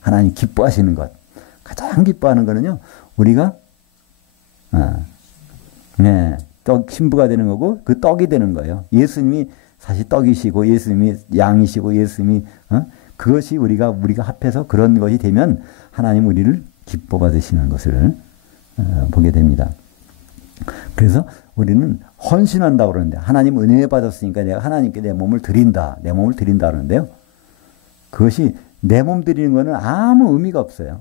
하나님 기뻐하시는 것. 가장 기뻐하는 거는요. 우리가 떡 신부가 되는 거고 그 떡이 되는 거예요. 예수님이 사실 떡이시고 예수님이 양이시고 예수님이 그것이 우리가 합해서 그런 것이 되면 하나님 우리를 기뻐 받으시는 것을 보게 됩니다. 그래서 우리는 헌신한다고 그러는데 하나님 은혜 받았으니까 내가 하나님께 내 몸을 드린다. 내 몸을 드린다 그러는데요. 그것이 내 몸 드리는 것은 아무 의미가 없어요.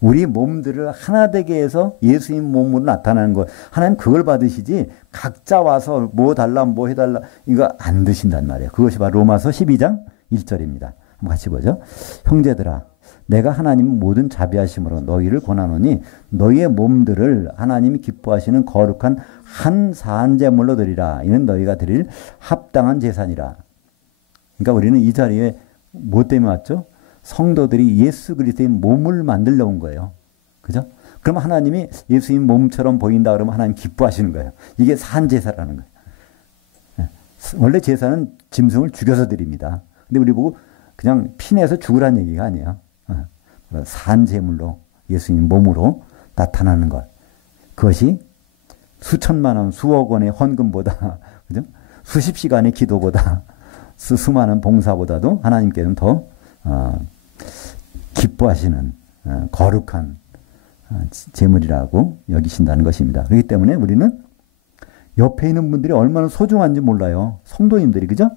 우리 몸들을 하나 되게 해서 예수님 몸으로 나타나는 것. 하나님 그걸 받으시지 각자 와서 뭐 달라 뭐 해달라 이거 안 드신단 말이에요. 그것이 바로 로마서 12장 1절입니다. 한번 같이 보죠. 형제들아 내가 하나님 모든 자비하심으로 너희를 권하노니 너희의 몸들을 하나님이 기뻐하시는 거룩한 한 사한제물로 드리라. 이는 너희가 드릴 합당한 제사니라. 그러니까 우리는 이 자리에 뭐 때문에 왔죠? 성도들이 예수 그리스도의 몸을 만들러 온 거예요. 그죠? 그럼 하나님이 예수님 몸처럼 보인다 그러면 하나님 기뻐하시는 거예요. 이게 산제사라는 거예요. 원래 제사는 짐승을 죽여서 드립니다. 근데 우리 보고 그냥 피내서 죽으란 얘기가 아니에요. 산제물로 예수님 몸으로 나타나는 것. 그것이 수천만 원, 수억 원의 헌금보다, 그죠? 수십 시간의 기도보다, 수많은 봉사보다도 하나님께는 더 기뻐하시는 거룩한 제물이라고 여기신다는 것입니다. 그렇기 때문에 우리는 옆에 있는 분들이 얼마나 소중한지 몰라요. 성도님들이, 그죠?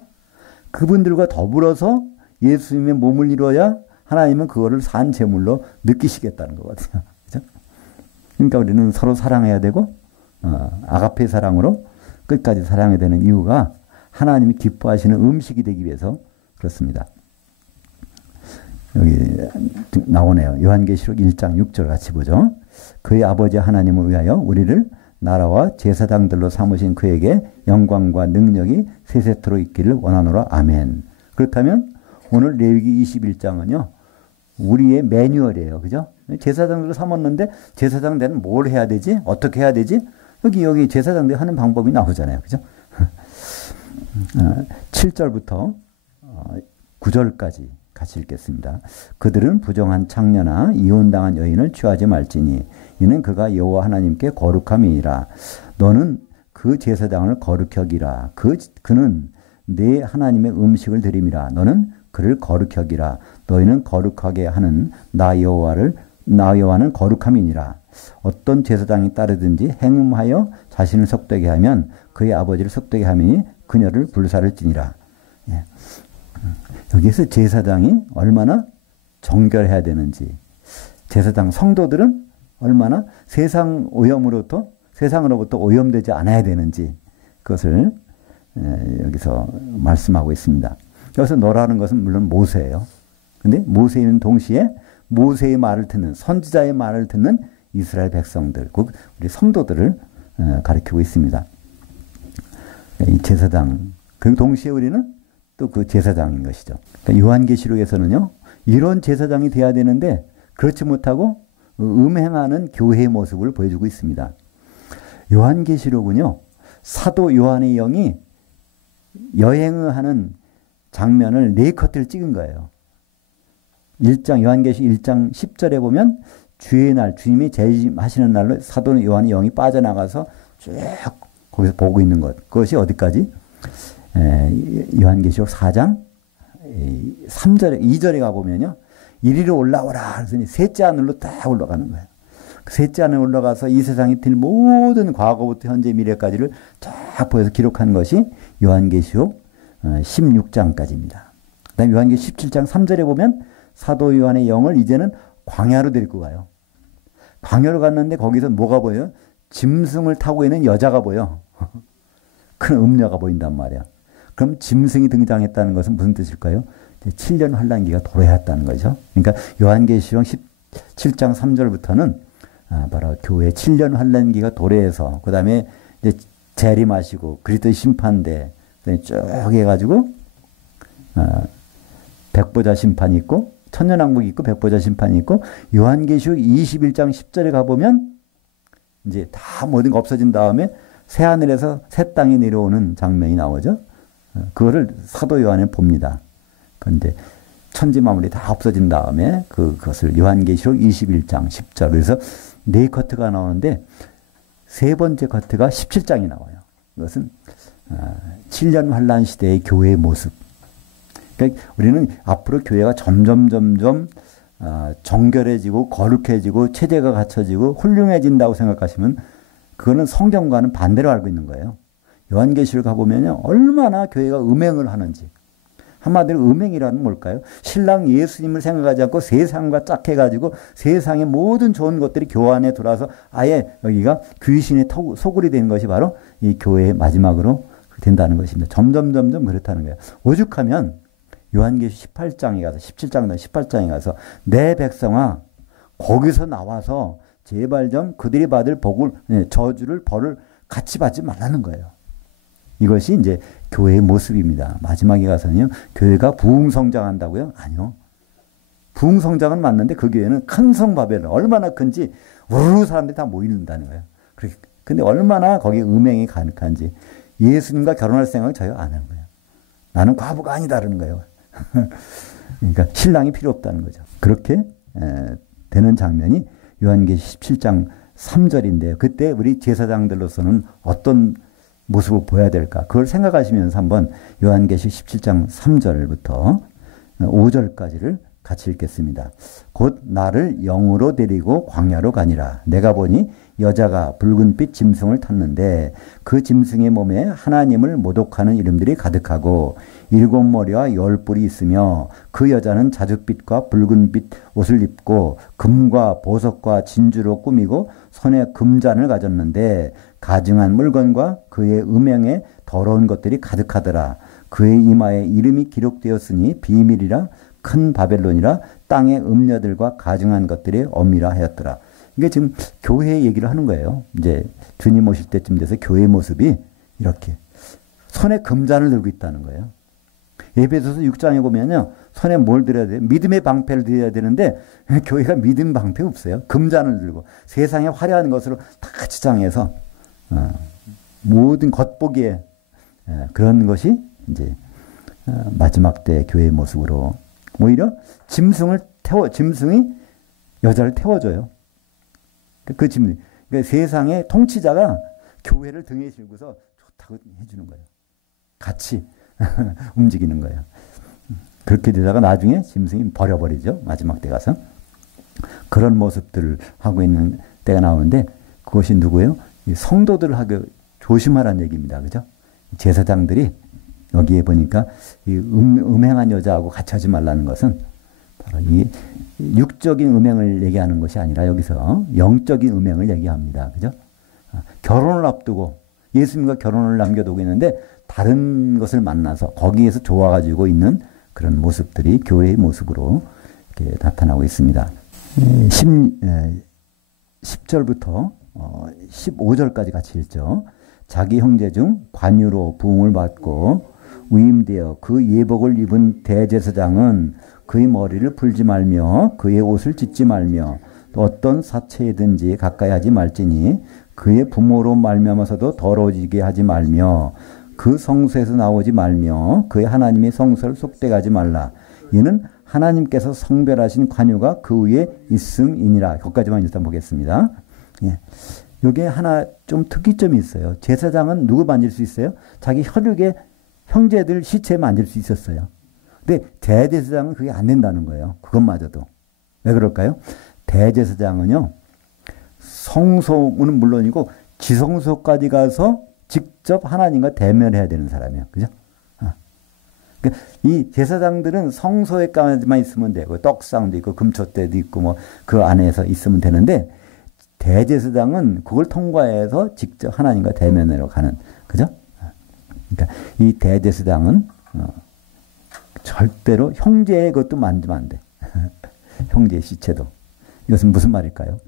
그분들과 더불어서 예수님의 몸을 이루어야 하나님은 그거를 산 제물로 느끼시겠다는 거거든요. 그죠? 그러니까 우리는 서로 사랑해야 되고, 아가페 사랑으로 끝까지 사랑해야 되는 이유가 하나님이 기뻐하시는 음식이 되기 위해서 그렇습니다. 여기 나오네요. 요한계시록 1장 6절 같이 보죠. 그의 아버지 하나님을 위하여 우리를 나라와 제사장들로 삼으신 그에게 영광과 능력이 세세토록 있기를 원하노라. 아멘. 그렇다면 오늘 레위기 21장은요. 우리의 매뉴얼이에요. 그죠? 제사장들로 삼았는데 제사장 되는 뭘 해야 되지? 어떻게 해야 되지? 여기 제사장들이 하는 방법이 나오잖아요. 그죠? 7절부터 9절까지 같이 읽겠습니다. 그들은 부정한 창녀나 이혼당한 여인을 취하지 말지니 이는 그가 여호와 하나님께 거룩함이니라. 너는 그 제사장을 거룩히 여기라. 그는 내 하나님의 음식을 드림이라. 너는 그를 거룩히 여기라. 너희는 거룩하게 하는 나 여호와는 거룩함이니라. 어떤 제사장이 따르든지 행음하여 자신을 속되게 하면 그의 아버지를 속되게 하미니 그녀를 불살을지니라. 예. 여기에서 제사장이 얼마나 정결해야 되는지, 제사장 성도들은 얼마나 세상으로부터 오염되지 않아야 되는지 그것을 여기서 말씀하고 있습니다. 여기서 너라는 것은 물론 모세예요. 근데 모세는 동시에 모세의 말을 듣는, 선지자의 말을 듣는 이스라엘 백성들, 곧 우리 성도들을 가리키고 있습니다. 이 제사장, 그리고 동시에 우리는 또 그 제사장인 것이죠. 그러니까 요한계시록에서는요, 이런 제사장이 돼야 되는데 그렇지 못하고 음행하는 교회의 모습을 보여주고 있습니다. 요한계시록은요, 사도 요한의 영이 여행을 하는 장면을 4컷을 찍은 거예요. 요한계시 1장 10절에 보면 주의 날, 주님이 재림하시는 날로 사도 요한의 영이 빠져나가서 쭉 거기서 보고 있는 것. 그것이 어디까지? 요한계시록 4장 3절에, 2절에 가보면요. 이리로 올라오라. 그래서 셋째 하늘로 딱 올라가는 거예요. 셋째 하늘에 올라가서 이 세상에 들 모든 과거부터 현재 미래까지를 쫙 보여서 기록한 것이 요한계시록 16장까지입니다. 그 다음에 요한계시록 17장 3절에 보면 사도 요한의 영을 이제는 광야로 데리고 가요. 광야로 갔는데 거기서 뭐가 보여요? 짐승을 타고 있는 여자가 보여. 큰 음녀가 보인단 말이야. 그럼 짐승이 등장했다는 것은 무슨 뜻일까요? 7년 환란기가 도래했다는 거죠. 그러니까 요한계시록 17장 3절부터는 바로 교회 7년 환란기가 도래해서 그 다음에 이제 재림하시고 그리스도의 심판대 쭉 해가지고 백보자 심판이 있고 천년왕국이 있고 백보자 심판이 있고 요한계시록 21장 10절에 가보면 이제 다 모든 거 없어진 다음에 새 하늘에서 새 땅에 내려오는 장면이 나오죠. 그거를 사도 요한에 봅니다. 그런데 천지 만물이 다 없어진 다음에 그것을 요한계시록 21장 10절 그래서 4커트가 나오는데 세 번째 커트가 17장이 나와요. 이것은 7년 환란 시대의 교회의 모습. 그러니까 우리는 앞으로 교회가 점점 정결해지고 거룩해지고 체제가 갖춰지고 훌륭해진다고 생각하시면 그거는 성경과는 반대로 알고 있는 거예요. 요한계시록 가보면요. 얼마나 교회가 음행을 하는지. 한마디로 음행이라는 뭘까요? 신랑 예수님을 생각하지 않고 세상과 짝해가지고 세상의 모든 좋은 것들이 교회 안에 들어와서 아예 여기가 귀신의 소굴이 되는 것이 바로 이 교회의 마지막으로 된다는 것입니다. 점점 그렇다는 거예요. 오죽하면 요한계시록 18장에 가서 17장도 18장에 가서 내 백성아 거기서 나와서 제발 좀 그들이 받을 복을 저주를 벌을 같이 받지 말라는 거예요. 이것이 이제 교회의 모습입니다. 마지막에 가서는요. 교회가 부흥성장한다고요? 아니요. 부흥성장은 맞는데 그 교회는 큰 성 바벨론 얼마나 큰지 우르르 사람들이 다 모이는다는 거예요. 근데 얼마나 거기에 음행이 가득한지 예수님과 결혼할 생각은 전혀 안 하는 거예요. 나는 과부가 아니다라는 거예요. 그러니까 신랑이 필요 없다는 거죠. 그렇게 되는 장면이 요한계시록 17장 3절인데요. 그때 우리 제사장들로서는 어떤 모습을 보여야 될까? 그걸 생각하시면서 한번 요한계시록 17장 3절부터 5절까지를 같이 읽겠습니다. 곧 나를 영으로 데리고 광야로 가니라. 내가 보니 여자가 붉은빛 짐승을 탔는데 그 짐승의 몸에 하나님을 모독하는 이름들이 가득하고 7머리와 10뿔이 있으며 그 여자는 자줏빛과 붉은빛 옷을 입고 금과 보석과 진주로 꾸미고 손에 금잔을 가졌는데 가증한 물건과 그의 음행에 더러운 것들이 가득하더라. 그의 이마에 이름이 기록되었으니 비밀이라 큰 바벨론이라 땅의 음녀들과 가증한 것들이 엄밀하 하였더라. 이게 지금 교회 얘기를 하는 거예요. 이제 주님 오실 때쯤 돼서 교회의 모습이 이렇게 손에 금잔을 들고 있다는 거예요. 에베소서 6장에 보면요. 손에 뭘 들어야 돼요? 믿음의 방패를 들어야 되는데 교회가 믿음 방패 없어요. 금잔을 들고 세상에 화려한 것으로 다 치장해서 모든 겉보기에 그런 것이 이제 마지막 때 교회의 모습으로 오히려 짐승이 여자를 태워줘요. 그 짐승. 그러니까 세상의 통치자가 교회를 등에 실고서 좋다고 해주는 거예요. 같이 움직이는 거예요. 그렇게 되다가 나중에 짐승이 버려버리죠. 마지막 때 가서. 그런 모습들을 하고 있는 때가 나오는데 그것이 누구예요? 성도들을 하고 조심하라는 얘기입니다. 그죠? 제사장들이 여기에 보니까 이 음행한 여자하고 같이 하지 말라는 것은 바로 이 육적인 음행을 얘기하는 것이 아니라 여기서 영적인 음행을 얘기합니다. 그죠? 결혼을 앞두고 예수님과 결혼을 남겨두고 있는데 다른 것을 만나서 거기에서 좋아가지고 있는 그런 모습들이 교회의 모습으로 이렇게 나타나고 있습니다. 10절부터 15절까지 같이 읽죠. 자기 형제 중 관유로 부흥을 받고 위임되어 그 예복을 입은 대제사장은 그의 머리를 풀지 말며 그의 옷을 찢지 말며 또 어떤 사체이든지 가까이 하지 말지니 그의 부모로 말미암아서도 더러워지게 하지 말며 그 성소에서 나오지 말며 그의 하나님의 성소를 속되게 말라. 이는 하나님께서 성별하신 관유가 그 위에 있음이니라. 거기까지만 일단 보겠습니다. 예. 여기에 하나 좀 특이점이 있어요. 제사장은 누구 만질 수 있어요? 자기 혈육의 형제들 시체 만질 수 있었어요. 근데 대제사장은 그게 안 된다는 거예요. 그것마저도. 왜 그럴까요? 대제사장은요, 성소는 물론이고 지성소까지 가서 직접 하나님과 대면해야 되는 사람이에요. 그죠? 그러니까 이 제사장들은 성소에까지만 있으면 되고 떡상도 있고 금초대도 있고 뭐 그 안에서 있으면 되는데 대제사장은 그걸 통과해서 직접 하나님과 대면으로 가는, 그죠? 그러니까 이 대제사장은 절대로 형제의 것도 만지면 안 돼. 형제의 시체도. 이것은 무슨 말일까요?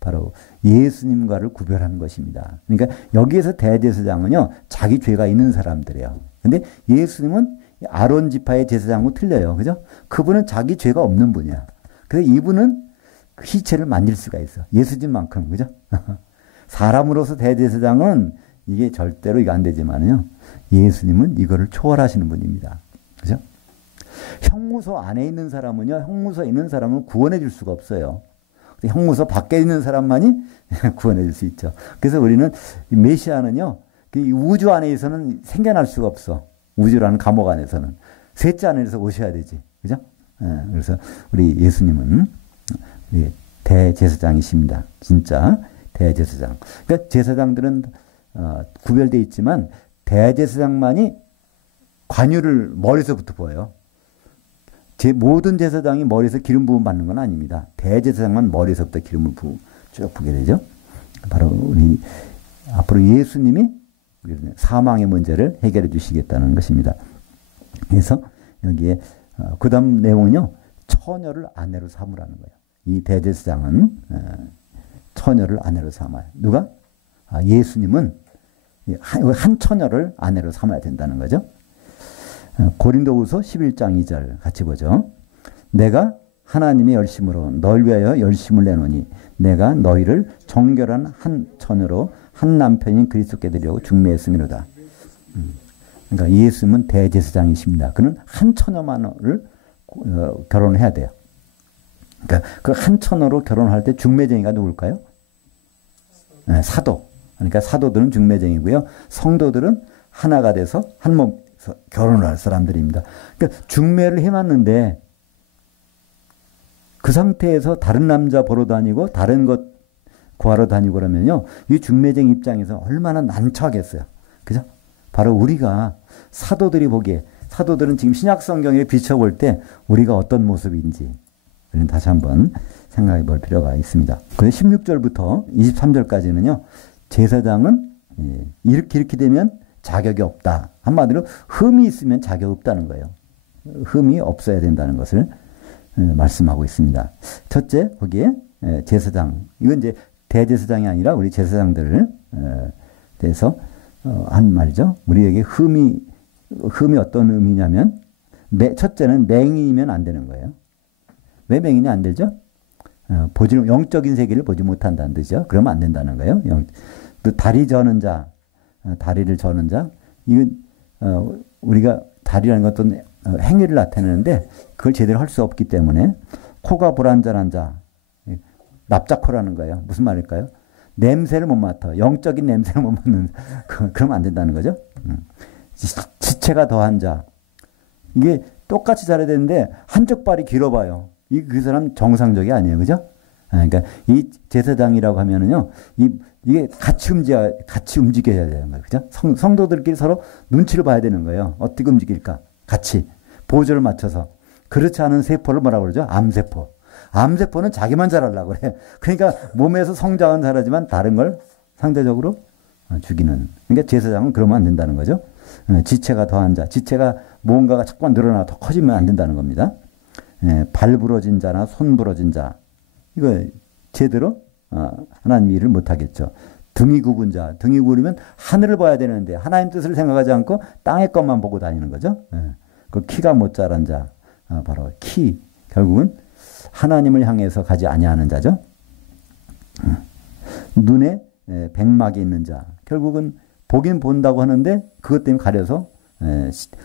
바로 예수님과를 구별하는 것입니다. 그러니까 여기에서 대제사장은요, 자기 죄가 있는 사람들이에요. 근데 예수님은 아론 지파의 제사장하고 틀려요. 그죠? 그분은 자기 죄가 없는 분이야. 그래서 이분은 시체를 만질 수가 있어. 예수님만큼, 그죠? 사람으로서 대제사장은 이게 절대로 이거 안 되지만요. 예수님은 이거를 초월하시는 분입니다. 그죠? 형무소 안에 있는 사람은요, 형무소에 있는 사람은 구원해 줄 수가 없어요. 형무소 밖에 있는 사람만이 구원해 줄 수 있죠. 그래서 우리는 메시아는요, 우주 안에서는 생겨날 수가 없어. 우주라는 감옥 안에서는. 셋째 안에서 오셔야 되지. 그죠? 그래서 우리 예수님은 대제사장이십니다. 진짜 대제사장. 그러니까 제사장들은 구별되어 있지만 대제사장만이 관유를 머리서부터 보여요. 모든 제사장이 머리에서 기름 부음 받는 건 아닙니다. 대제사장만 머리에서부터 기름을 쭉 부게 되죠. 바로 우리 앞으로 예수님이 사망의 문제를 해결해 주시겠다는 것입니다. 그래서 여기에 그 다음 내용은요, 처녀를 아내로 삼으라는 거예요. 이 대제사장은 처녀를 아내로 삼아요. 누가? 예수님은 한 처녀를 아내로 삼아야 된다는 거죠. 고린도후서 11장 2절 같이 보죠. 내가 하나님의 열심으로 널 위하여 열심을 내노니 내가 너희를 정결한 한 처녀로 한 남편인 그리스도께 드리려고 중매했음이로다. 그러니까 예수님은 대제사장이십니다. 그는 한 처녀만을 결혼해야 돼요. 그러니까 그 한 처녀로 결혼할 때 중매쟁이가 누굴까요? 네, 사도. 그러니까 사도들은 중매쟁이고요. 성도들은 하나가 돼서 한 몸 결혼을 할 사람들입니다. 그러니까 중매를 해놨는데 그 상태에서 다른 남자 보러 다니고 다른 것 구하러 다니고 그러면요, 이 중매쟁이 입장에서 얼마나 난처하겠어요. 그죠? 바로 우리가 사도들이 보기에, 사도들은 지금 신약 성경에 비춰볼 때 우리가 어떤 모습인지 우리는 다시 한번 생각해 볼 필요가 있습니다. 그래서 16절부터 23절까지는요, 제사장은 이렇게 되면 자격이 없다. 한마디로 흠이 있으면 자격이 없다는 거예요. 흠이 없어야 된다는 것을 말씀하고 있습니다. 첫째, 거기에 제사장, 이건 이제 대제사장이 아니라 우리 제사장들을 대해서 한 말이죠. 우리에게 흠이 어떤 의미냐면, 첫째는 맹인이면 안 되는 거예요. 왜 맹인이 안 되죠? 영적인 세계를 보지 못한다는 뜻이죠. 그러면 안 된다는 거예요. 또 다리를 저는 자, 이건 우리가 다리라는 것도 행위를 나타내는데 그걸 제대로 할 수 없기 때문에, 코가 불완전한 자, 납작코라는 거예요. 무슨 말일까요? 냄새를 못 맡아. 영적인 냄새를 못 맡는, 그러면 안 된다는 거죠. 지체가 더한 자. 이게 똑같이 잘해야 되는데 한쪽 발이 길어봐요. 그 사람 정상적이 아니에요. 그죠? 그러니까 이 제사장이라고 하면은요, 이게 같이 움직여야 되는 거예요. 그죠? 성도들끼리 서로 눈치를 봐야 되는 거예요. 어떻게 움직일까? 같이. 보조를 맞춰서. 그렇지 않은 세포를 뭐라고 그러죠? 암세포. 암세포는 자기만 잘하려고 그래. 그러니까 몸에서 성장은 잘하지만 다른 걸 상대적으로 죽이는. 그러니까 제사장은 그러면 안 된다는 거죠. 지체가 더한 자. 지체가 뭔가가 자꾸만 늘어나 더 커지면 안 된다는 겁니다. 발 부러진 자나 손 부러진 자. 이거 제대로 하나님 일을 못하겠죠. 등이 굽은 자. 등이 구르면 하늘을 봐야 되는데 하나님 뜻을 생각하지 않고 땅의 것만 보고 다니는 거죠. 예. 그 키가 못 자란 자. 바로 키. 결국은 하나님을 향해서 가지 아니하는 자죠. 눈에 백막이 있는 자. 결국은 보긴 본다고 하는데 그것 때문에 가려서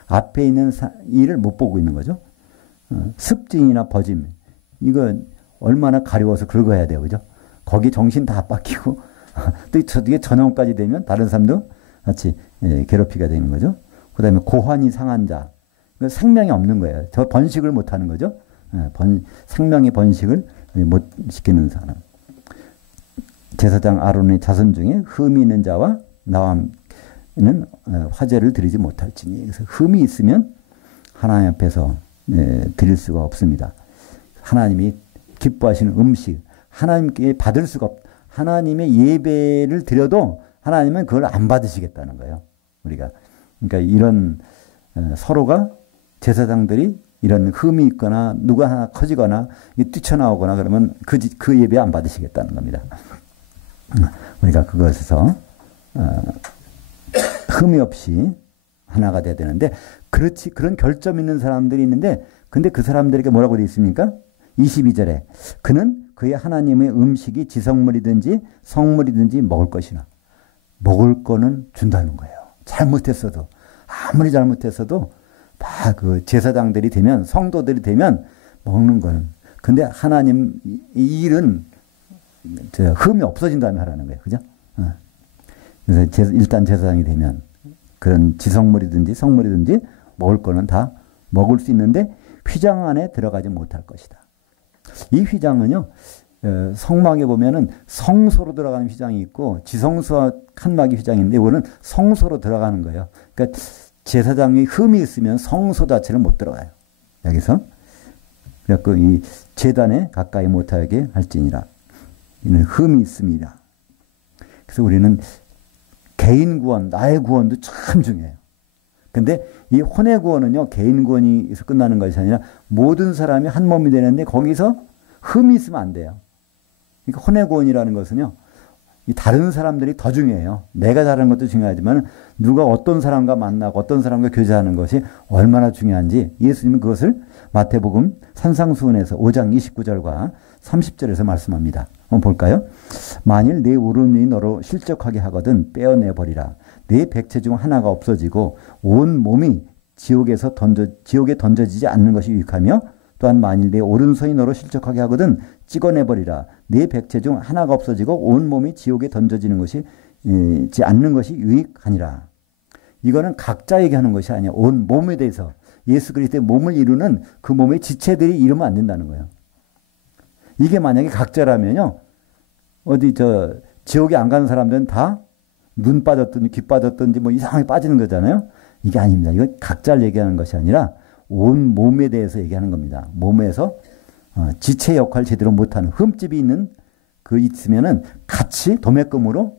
앞에 있는 일을 못 보고 있는 거죠. 습진이나 버짐. 이거 얼마나 가려워서 긁어야 돼요. 그죠? 거기 정신 다 빡히고 또 이게 저녁까지 되면 다른 사람도 같이 괴롭히게 되는 거죠. 그 다음에 고환이 상한 자. 생명이 없는 거예요. 저 번식을 못 하는 거죠. 생명의 번식을 못 시키는 사람. 제사장 아론의 자손 중에 흠이 있는 자와 나와 는 화제를 드리지 못할지니. 그래서 흠이 있으면 하나님 앞에서 드릴 수가 없습니다. 하나님이 기뻐하시는 음식, 하나님께 받을 수가 하나님의 예배를 드려도 하나님은 그걸 안 받으시겠다는 거예요. 우리가. 그러니까 이런 서로가 제사장들이 이런 흠이 있거나 누가 하나 커지거나 뛰쳐나오거나 그러면 그 예배 안 받으시겠다는 겁니다. 우리가 그것에서 흠이 없이 하나가 돼야 되는데 그렇지 그런 결점 있는 사람들이 있는데 근데 그 사람들에게 뭐라고 되어 있습니까? 22절에 그는 그의 하나님의 음식이 지성물이든지 성물이든지 먹을 것이나 먹을 거는 준다는 거예요. 잘못했어도 아무리 잘못했어도 다 그 제사장들이 되면 성도들이 되면 먹는 거는 근데 하나님 이 일은 흠이 없어진 다음에 하라는 거예요. 그죠? 그래서 일단 제사장이 되면 그런 지성물이든지 성물이든지 먹을 거는 다 먹을 수 있는데 휘장 안에 들어가지 못할 것이다. 이 휘장은요. 성막에 보면은 성소로 들어가는 휘장이 있고 지성소와 칸막이 휘장인데 이거는 성소로 들어가는 거예요. 그러니까 제사장이 흠이 있으면 성소 자체를 못 들어가요. 여기서 그래서 이 제단에 가까이 못하게 할지니라. 이는 흠이 있습니다. 그래서 우리는 개인 구원, 나의 구원도 참 중요해요. 근데 이 혼의 구원은요, 개인 구원이서 끝나는 것이 아니라 모든 사람이 한 몸이 되는데 거기서 흠이 있으면 안 돼요. 그러니까 혼의 구원이라는 것은요, 이 다른 사람들이 더 중요해요. 내가 잘하는 것도 중요하지만 누가 어떤 사람과 만나고 어떤 사람과 교제하는 것이 얼마나 중요한지 예수님은 그것을 마태복음 산상수훈에서 5장 29절과 30절에서 말씀합니다. 한번 볼까요? 만일 내 오른이 너로 실족하게 하거든 빼어내버리라. 내 백체 중 하나가 없어지고 온 몸이 지옥에 던져지지 않는 것이 유익하며 또한 만일 내 오른손이 너로 실족하게 하거든 찍어내버리라. 내 백체 중 하나가 없어지고 온 몸이 지옥에 던져지는 것이 않는 것이 유익하니라. 이거는 각자에게 하는 것이 아니야. 온 몸에 대해서 예수 그리스도의 몸을 이루는 그 몸의 지체들이 이루면 안 된다는 거예요. 이게 만약에 각자라면요. 어디 지옥에 안 가는 사람들은 다 눈 빠졌든지 귀 빠졌든지 뭐 이상하게 빠지는 거잖아요. 이게 아닙니다. 이건 각자를 얘기하는 것이 아니라 온 몸에 대해서 얘기하는 겁니다. 몸에서 지체 역할을 제대로 못하는 흠집이 있는 그 있으면은 같이 도매금으로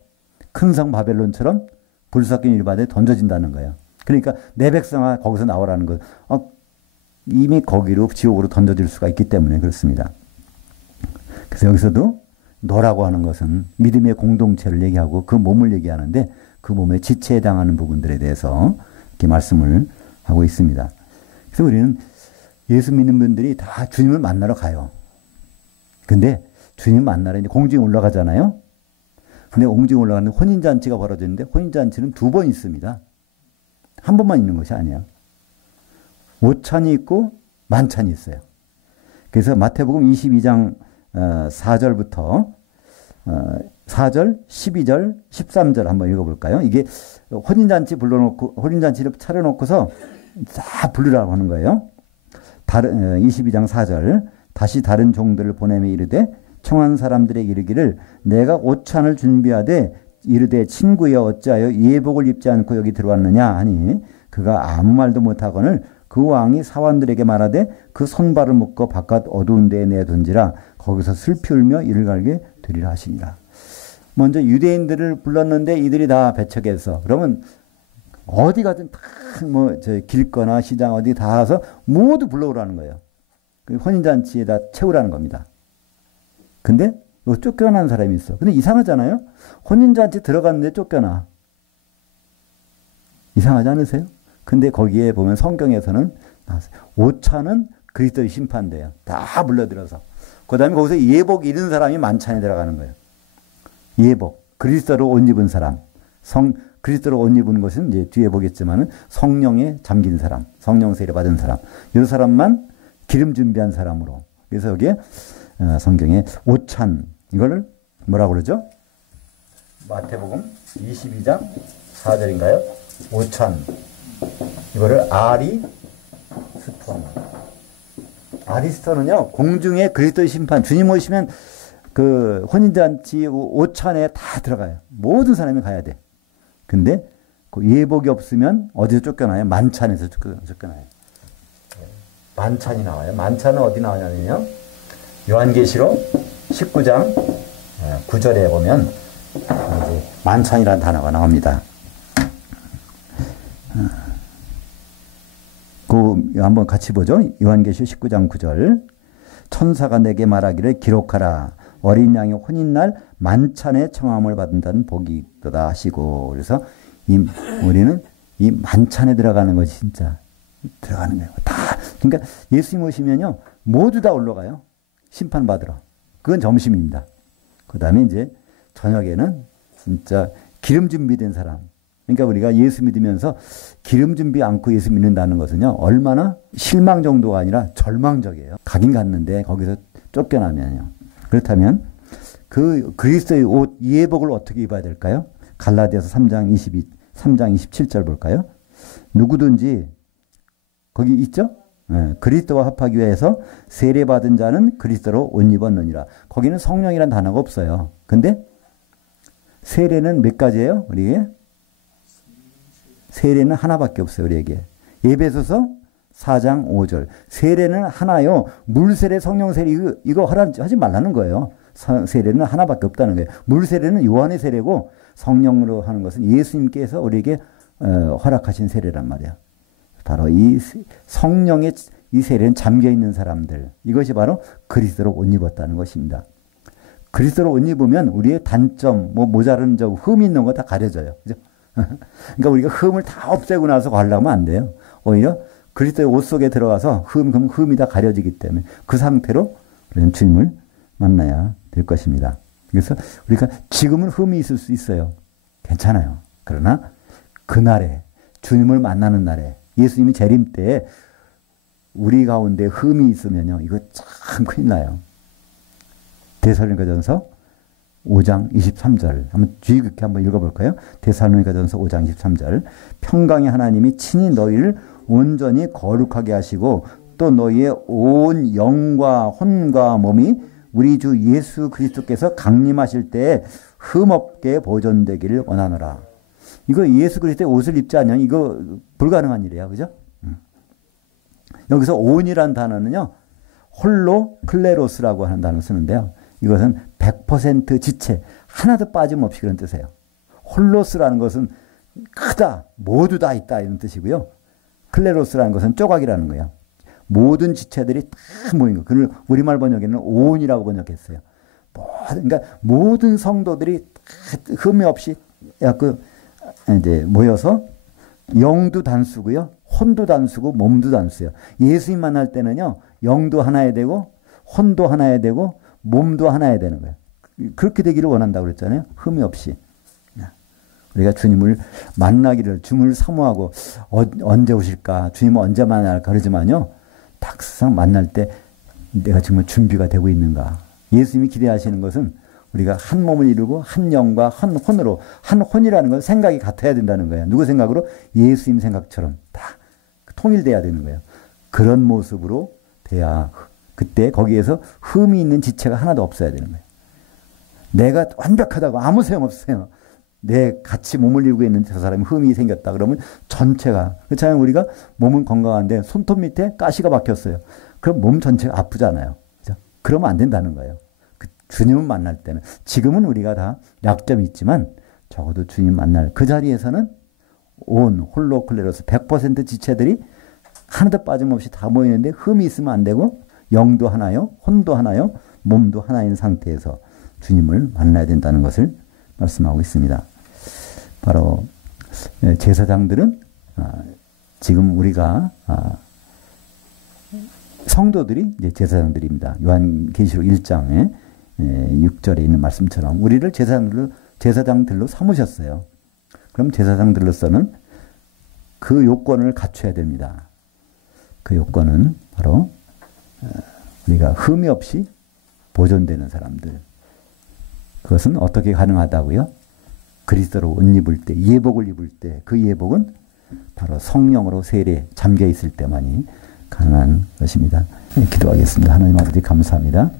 큰 성 바벨론처럼 불사긴 일바다에 던져진다는 거예요. 그러니까 내 백성아 거기서 나오라는 것. 이미 거기로 지옥으로 던져질 수가 있기 때문에 그렇습니다. 그래서 여기서도 너라고 하는 것은 믿음의 공동체를 얘기하고 그 몸을 얘기하는데 그 몸의 지체에 해당하는 부분들에 대해서 이렇게 말씀을 하고 있습니다. 그래서 우리는 예수 믿는 분들이 다 주님을 만나러 가요. 근데 주님 만나러 이제 공중에 올라가잖아요. 근데 공중에 올라가는데 혼인잔치가 벌어지는데 혼인잔치는 2번 있습니다. 한 번만 있는 것이 아니에요. 오찬이 있고 만찬이 있어요. 그래서 마태복음 22장 4절부터 4절, 12절, 13절 한번 읽어볼까요? 이게 혼인잔치 불러놓고 혼인잔치를 차려놓고서 다 부르라고 하는 거예요. 22장 4절 다시 다른 종들을 보내며 이르되 청한 사람들에게 이르기를 내가 오찬을 준비하되 이르되 친구여 어찌하여 예복을 입지 않고 여기 들어왔느냐 하니 그가 아무 말도 못하거늘 그 왕이 사원들에게 말하되 그 손발을 묶어 바깥 어두운 데에 내던지라 거기서 슬피 울며 이를 갈게 되리라 하시니라. 먼저 유대인들을 불렀는데 이들이 다 배척해서 그러면 어디 가든 다 뭐 길거나 시장 어디 다 가서 모두 불러오라는 거예요. 그 혼인잔치에다 채우라는 겁니다. 근데 쫓겨난 사람이 있어. 근데 이상하잖아요. 혼인잔치 들어갔는데 쫓겨나. 이상하지 않으세요? 근데 거기에 보면 성경에서는 오차는 그리스도의 심판돼요. 다 물러들어서. 그 다음에 거기서 예복 입은 사람이 만찬에 들어가는 거예요. 예복. 그리스도로 옷 입은 사람. 그리스도로 옷 입은 것은 이제 뒤에 보겠지만은 성령에 잠긴 사람. 성령 세례 받은 사람. 이 사람만 기름 준비한 사람으로. 그래서 여기에 성경에 오찬. 이거를 뭐라고 그러죠? 마태복음 22장 4절인가요? 오찬. 이거를 아리스토는요, 공중에 그리스도의 심판, 주님 오시면 그 혼인잔치 오찬에 다 들어가요. 모든 사람이 가야 돼. 근데 그 예복이 없으면 어디서 쫓겨나요? 만찬에서 쫓겨나요. 만찬이 나와요. 만찬은 어디 나오냐면요. 요한계시록 19장 9절에 보면 이제 만찬이라는 단어가 나옵니다. 한번 같이 보죠. 요한계시록 19장 9절. 천사가 내게 말하기를 기록하라. 어린 양의 혼인날 만찬의 청함을 받는다는 복이 있도다 하시고. 그래서 우리는 이 만찬에 들어가는 것이 진짜 들어가는 거예요. 다. 그러니까 예수님 오시면요. 모두 다 올라가요. 심판받으러. 그건 점심입니다. 그 다음에 이제 저녁에는 진짜 기름 준비된 사람. 그러니까 우리가 예수 믿으면서 기름 준비 않고 예수 믿는다는 것은요, 얼마나 실망 정도가 아니라 절망적이에요. 가긴 갔는데 거기서 쫓겨나면요. 그렇다면 그 그리스도의 옷, 예복을 어떻게 입어야 될까요? 갈라디아서 3장 27절 볼까요? 누구든지 거기 있죠? 그리스도와 합하기 위해서 세례받은 자는 그리스도로 옷 입었느니라. 거기는 성령이란 단어가 없어요. 근데 세례는 몇 가지예요? 우리에게? 세례는 하나밖에 없어요. 우리에게. 에베소서 4장 5절. 세례는 하나요. 물세례, 성령세례 이거 하지 말라는 거예요. 세례는 하나밖에 없다는 거예요. 물세례는 요한의 세례고 성령으로 하는 것은 예수님께서 우리에게 허락하신 세례란 말이에요. 바로 이 성령의 이 세례는 잠겨있는 사람들. 이것이 바로 그리스도로 옷 입었다는 것입니다. 그리스도로 옷 입으면 우리의 단점, 모자른 점, 흠이 있는 거 다 가려져요. 그죠? 그러니까 우리가 흠을 다 없애고 나서 가려면 안 돼요. 오히려 그리스도의 옷 속에 들어가서 흠이 다 가려지기 때문에 그 상태로 우리는 주님을 만나야 될 것입니다. 그래서 우리가 지금은 흠이 있을 수 있어요. 괜찮아요. 그러나 그날에 주님을 만나는 날에 예수님이 재림 때에 우리 가운데 흠이 있으면요. 이거 참 큰일 나요. 데살로니가전서 5장 23절 한번 주의 깊게 한번 읽어볼까요? 데살로니가전서 5장 23절. 평강의 하나님이 친히 너희를 온전히 거룩하게 하시고 또 너희의 온 영과 혼과 몸이 우리 주 예수 그리스도께서 강림하실 때에 흠없게 보존되기를 원하노라. 이거 예수 그리스도의 옷을 입지 않으면 이거 불가능한 일이에요. 그죠? 여기서 온이란 단어는요. 홀로 클레로스라고 하는 단어를 쓰는데요. 이것은 100% 지체, 하나도 빠짐없이 그런 뜻이에요. 홀로스라는 것은 크다, 모두 다 있다 이런 뜻이고요. 클레로스라는 것은 조각이라는 거예요. 모든 지체들이 다 모인 거. 그걸 우리말 번역에는 온이라고 번역했어요. 그러니까 모든 성도들이 다 흠이 없이 이제 모여서 영도 단수고요, 혼도 단수고 몸도 단수예요. 예수님 만날 때는요, 영도 하나야 되고 혼도 하나야 되고 몸도 하나야 되는 거예요. 그렇게 되기를 원한다고 그랬잖아요. 흠이 없이. 우리가 주님을 만나기를, 주님을 사모하고 언제 오실까, 주님을 언제 만날까 그러지만요. 막상 만날 때 내가 정말 준비가 되고 있는가. 예수님이 기대하시는 것은 우리가 한 몸을 이루고 한 영과 한 혼으로, 한 혼이라는 건 생각이 같아야 된다는 거예요. 누구 생각으로? 예수님 생각처럼 다 통일돼야 되는 거예요. 그런 모습으로 돼야 그때 거기에서 흠이 있는 지체가 하나도 없어야 되는 거예요. 내가 완벽하다고 아무 소용없어요. 내 같이 몸을 이루고 있는 저 사람이 흠이 생겼다 그러면 전체가, 그렇잖아요. 우리가 몸은 건강한데 손톱 밑에 가시가 박혔어요. 그럼 몸 전체가 아프잖아요. 그죠? 그러면 안 된다는 거예요. 주님을 만날 때는. 지금은 우리가 다 약점이 있지만 적어도 주님 만날 그 자리에서는 온 홀로클레로스 100% 지체들이 하나도 빠짐없이 다 모이는데 흠이 있으면 안 되고 영도 하나요, 혼도 하나요, 몸도 하나인 상태에서 주님을 만나야 된다는 것을 말씀하고 있습니다. 바로 제사장들은 지금 우리가 성도들이 이제 제사장들입니다. 요한계시록 1장에 6절에 있는 말씀처럼 우리를 제사장들로 삼으셨어요. 그럼 제사장들로서는 그 요건을 갖춰야 됩니다. 그 요건은 바로 우리가 흠이 없이 보존되는 사람들. 그것은 어떻게 가능하다고요? 그리스도로 옷 입을 때, 예복을 입을 때, 그 예복은 바로 성령으로 세례 잠겨 있을 때만이 가능한 것입니다. 기도하겠습니다. 하나님 아버지 감사합니다.